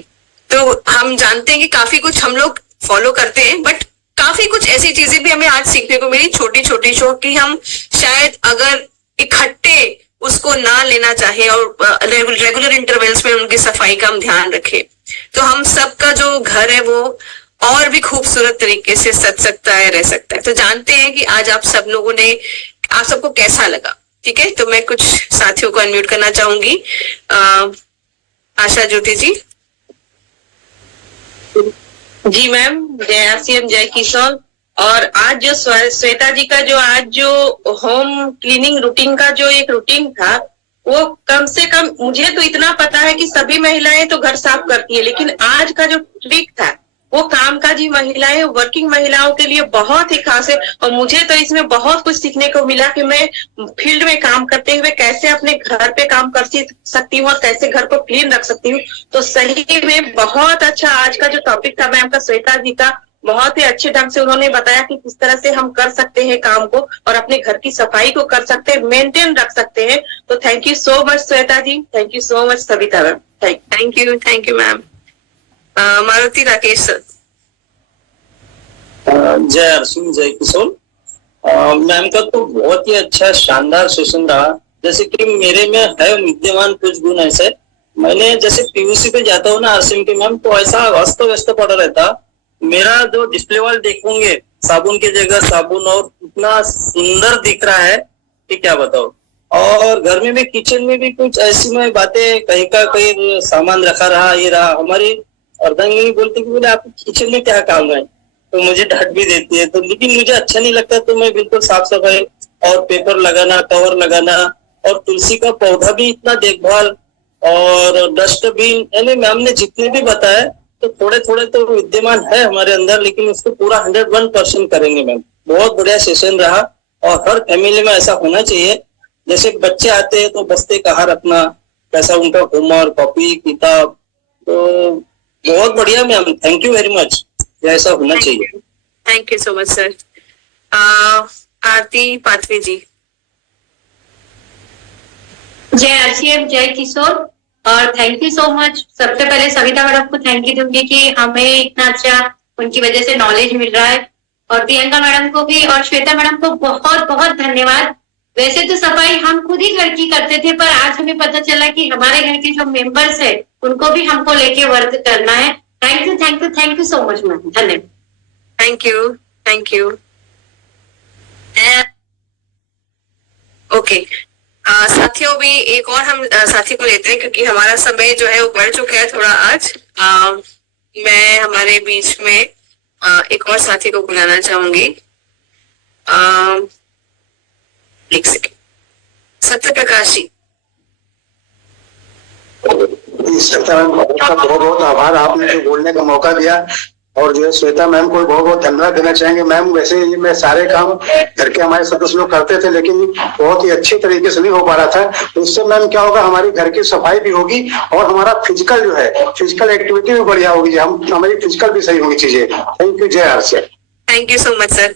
तो हम जानते हैं कि काफी कुछ हम लोग फॉलो करते हैं, बट काफी कुछ ऐसी चीजें भी हमें आज सीखने को मिली, छोटी छोटी शो, कि हम शायद अगर इकट्ठे उसको ना लेना चाहे और रेगुलर इंटरवल्स में उनकी सफाई का हम ध्यान रखें, तो हम सबका जो घर है वो और भी खूबसूरत तरीके से सज सकता है, रह सकता है। तो जानते हैं कि आज आप सब लोगों ने, आप सबको कैसा लगा। ठीक है, तो मैं कुछ साथियों को अनम्यूट करना चाहूंगी। आशा ज्योति जी। जी मैम, जय आरसीएम, जय किशोर। और आज जो श्वेता जी का जो आज जो होम क्लीनिंग रूटीन का जो एक रूटीन था, वो कम से कम, मुझे तो इतना पता है कि सभी महिलाएं तो घर साफ करती है, लेकिन आज का जो ट्रिक था वो कामकाजी महिलाएं, वर्किंग महिलाओं के लिए बहुत ही खास है। और मुझे तो इसमें बहुत कुछ सीखने को मिला कि मैं फील्ड में काम करते हुए कैसे अपने घर पे काम कर सकती हूँ और कैसे घर को क्लीन रख सकती हूँ। तो सही में बहुत अच्छा आज का जो टॉपिक था मैम का, श्वेता जी का, बहुत ही अच्छे ढंग से उन्होंने बताया कि किस तरह से हम कर सकते हैं काम को और अपने घर की सफाई को कर सकते हैं, मेंटेन रख सकते हैं। तो thank you so much Shweta ji, thank you so much Savita ma'am, thank you ma'am. Maruti Rakesh sir. जय अर्जुन, जय किशोर। मैम का तो बहुत ही अच्छा शानदार सेशन रहा। जैसे कि मेरे में है विद्यमान कुछ गुण ऐसे, मैंने जैसे पीयूसी पे जाता हूँ ना आरसीएम के मैम, तो ऐसा अस्त व्यस्त पड़ा रहता। मेरा जो डिस्प्ले वाल देखोगे, साबुन की जगह साबुन, और इतना सुंदर दिख रहा है कि क्या बताओ। और घर में भी, किचन में भी कुछ ऐसी में बातें, कहीं का कहीं सामान रखा रहा, ये रहा। हमारी अर्धांगिनी बोलती कि बोले आप किचन में क्या काम है, तो मुझे डांट भी देती है। तो लेकिन मुझे अच्छा नहीं लगता, तो मैं बिल्कुल साफ सफाई और पेपर लगाना, कवर लगाना, और तुलसी का पौधा भी इतना देखभाल, और डस्टबिन, यानी मैम ने जितने भी बताया तो थोड़े थोड़े तो विद्यमान है हमारे अंदर, लेकिन उसको पूरा 101% करेंगे मैम। बहुत बढ़िया सेशन रहा और हर फैमिली में ऐसा होना चाहिए। जैसे बच्चे आते हैं तो बस्ते कहाँ रखना, कैसा उनका होमवर्क, कॉपी, किताब, तो बहुत बढ़िया ma'am, thank you very much, ऐसा होना चाहिए। Thank you so much sir. Aarti Pathway ji. जय आरसीएम, जय किशोर, और थैंक यू सो मच। सबसे पहले सविता मैडम को थैंक यू दूंगी कि हमें इतना अच्छा उनकी वजह से नॉलेज मिल रहा है, और प्रियंका मैडम को भी और श्वेता मैडम को बहुत बहुत धन्यवाद। वैसे तो सफाई हम खुद ही घर की करते थे, पर आज हमें पता चला कि हमारे घर के जो मेंबर्स है उनको भी हमको लेके वर्क करना है। Thank you thank you thank you so much ma'am, धन्यवाद। Thank you thank you. Okay साथियों, भी एक और हम साथी को लेते हैं क्योंकि हमारा समय जो है वो बढ़ चुका है थोड़ा आज। मैं हमारे बीच में एक और साथी को बुलाना चाहूंगी। एक सेकेंड, सत्य प्रकाश जी। बहुत बहुत आभार, आपने जो बोलने का मौका दिया, और जो है श्वेता मैम को बहुत बहुत धन्यवाद देना चाहेंगे। मैम वैसे ही मैं सारे काम घर के हमारे सदस्य लोग करते थे, लेकिन बहुत ही अच्छे तरीके से नहीं हो पा रहा था, तो इससे मैम क्या होगा, हमारी घर की सफाई भी होगी और हमारा फिजिकल जो है फिजिकल एक्टिविटी भी बढ़िया होगी, हमारी फिजिकल भी सही होगी चीजें। थैंक यू, जय RC. Thank you so much sir.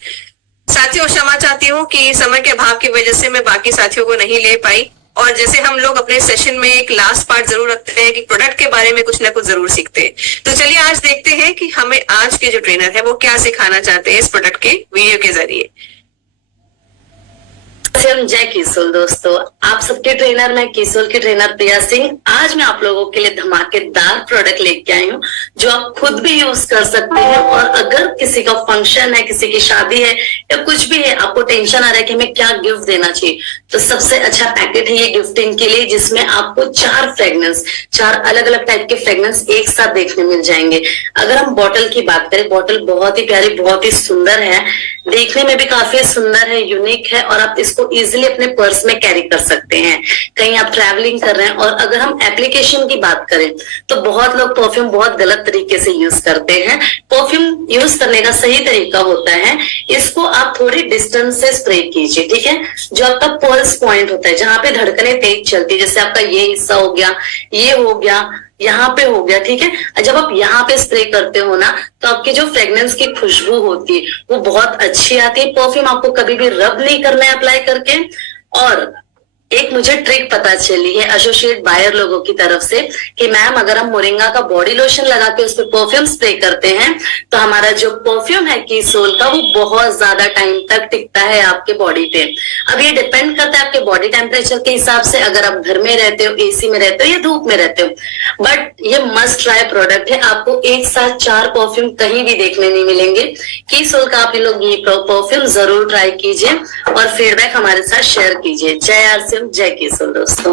साथियों क्षमा चाहती हूँ कि समय के अभाव की वजह से मैं बाकी साथियों को नहीं ले पाई, और जैसे हम लोग अपने सेशन में एक लास्ट पार्ट जरूर रखते हैं कि प्रोडक्ट के बारे में कुछ ना कुछ जरूर सीखते हैं। तो चलिए आज देखते हैं कि हमें आज के जो ट्रेनर है वो क्या सिखाना चाहते हैं इस प्रोडक्ट के वीडियो के जरिए। जय किशोर दोस्तों, आप सबके ट्रेनर, मैं किशोर के ट्रेनर प्रिया सिंह। आज मैं आप लोगों के लिए धमाकेदार प्रोडक्ट लेके आई हूँ जो आप खुद भी यूज कर सकते हैं, और अगर किसी का फंक्शन है, किसी की शादी है या कुछ भी है, आपको टेंशन आ रहा है कि हमें क्या गिफ्ट देना चाहिए, तो सबसे अच्छा पैकेट है ये गिफ्टिंग के लिए, जिसमें आपको 4 अलग अलग टाइप के फ्रेग्रेंस एक साथ देखने मिल जाएंगे। अगर हम बॉटल की बात करें, बॉटल बहुत ही प्यारी, बहुत ही सुंदर है, देखने में भी काफी सुंदर है, यूनिक है, और आप इसको इजीली अपने पर्स में कैरी कर सकते हैं कहीं आप ट्रैवलिंग कर रहे हैं। और अगर हम एप्लीकेशन की बात करें तो बहुत लोग परफ्यूम बहुत गलत तरीके से यूज करते हैं। परफ्यूम यूज करने का सही तरीका होता है, इसको आप थोड़ी डिस्टेंस से स्प्रे कीजिए, ठीक है। जो आपका पल्स पॉइंट होता है, जहां पे धड़कनें तेज चलती है, जैसे आपका ये हिस्सा हो गया, ये हो गया, यहाँ पे हो गया, ठीक है। जब आप यहाँ पे स्प्रे करते हो ना, तो आपकी जो फ्रेग्रेंस की खुशबू होती है वो बहुत अच्छी आती है। परफ्यूम आपको कभी भी रब नहीं करना है अप्लाई करके। और एक मुझे ट्रिक पता चली है एसोसिएट बायर लोगों की तरफ से कि मैम अगर हम मोरिंगा का बॉडी लोशन लगा के उस पर परफ्यूम स्प्रे करते हैं तो हमारा जो परफ्यूम है कीसोल का वो बहुत ज्यादा टाइम तक टिकता है आपके बॉडी पे। अब ये डिपेंड करता है आपके बॉडी टेम्परेचर के हिसाब से, अगर आप घर में रहते हो, एसी में रहते हो या धूप में रहते हो। बट ये मस्ट ट्राई प्रोडक्ट है, आपको एक साथ 4 परफ्यूम कहीं भी देखने नहीं मिलेंगे। कीसोल का आप लोग ये परफ्यूम जरूर ट्राई कीजिए और फीडबैक हमारे साथ शेयर कीजिए। जय आरसीएम, जय किशोर दोस्तों।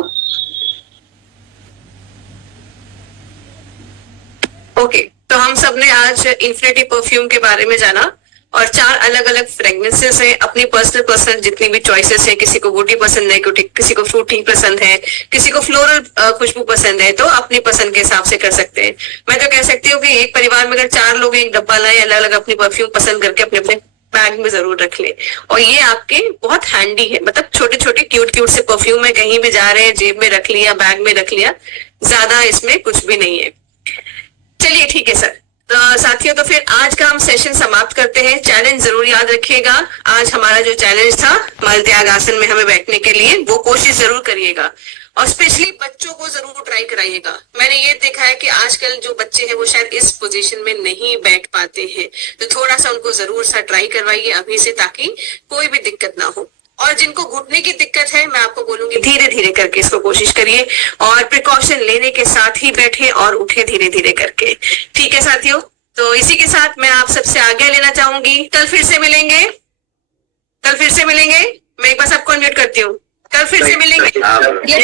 ओके, तो हम सब ने आज इन्फिनिटी परफ्यूम के बारे में जाना, और 4 अलग अलग फ्रेग्रेंसेस हैं, अपनी पर्सनल पसंद जितनी भी चॉइसेस है, किसी को वुडी पसंद है, किसी को फ्रूटी पसंद है, किसी को फ्लोरल खुशबू पसंद है, तो अपनी पसंद के हिसाब से कर सकते हैं। मैं तो कह सकती हूँ कि एक परिवार में अगर 4 लोग एक डब्बा लाए, अलग अलग अपनी परफ्यूम पसंद करके अपने अपने बैग में जरूर रख ले, और ये आपके बहुत हैंडी है। मतलब छोटे छोटे क्यूट क्यूट से परफ्यूम है, कहीं भी जा रहे हैं जेब में रख लिया, बैग में रख लिया, ज्यादा इसमें कुछ भी नहीं है। चलिए ठीक है सर। तो साथियों, तो फिर आज का हम सेशन समाप्त करते हैं। चैलेंज जरूर याद रखिएगा। आज हमारा जो चैलेंज था मल त्याग आसन में हमें बैठने के लिए, वो कोशिश जरूर करिएगा, और स्पेशली बच्चों को जरूर ट्राई कराइएगा। मैंने ये देखा है कि आजकल जो बच्चे हैं वो शायद इस पोजीशन में नहीं बैठ पाते हैं, तो थोड़ा सा उनको जरूर सा ट्राई करवाइए अभी से, ताकि कोई भी दिक्कत ना हो। और जिनको घुटने की दिक्कत है, मैं आपको बोलूंगी धीरे धीरे करके इसको कोशिश करिए, और प्रिकॉशन लेने के साथ ही बैठे और उठे धीरे धीरे करके। ठीक है साथियों, तो इसी के साथ मैं आप सबसे आगे लेना चाहूंगी। कल फिर से मिलेंगे, मैं एक बार सबको अनम्यूट करती हूँ। कल फिर से मिलेंगे। जय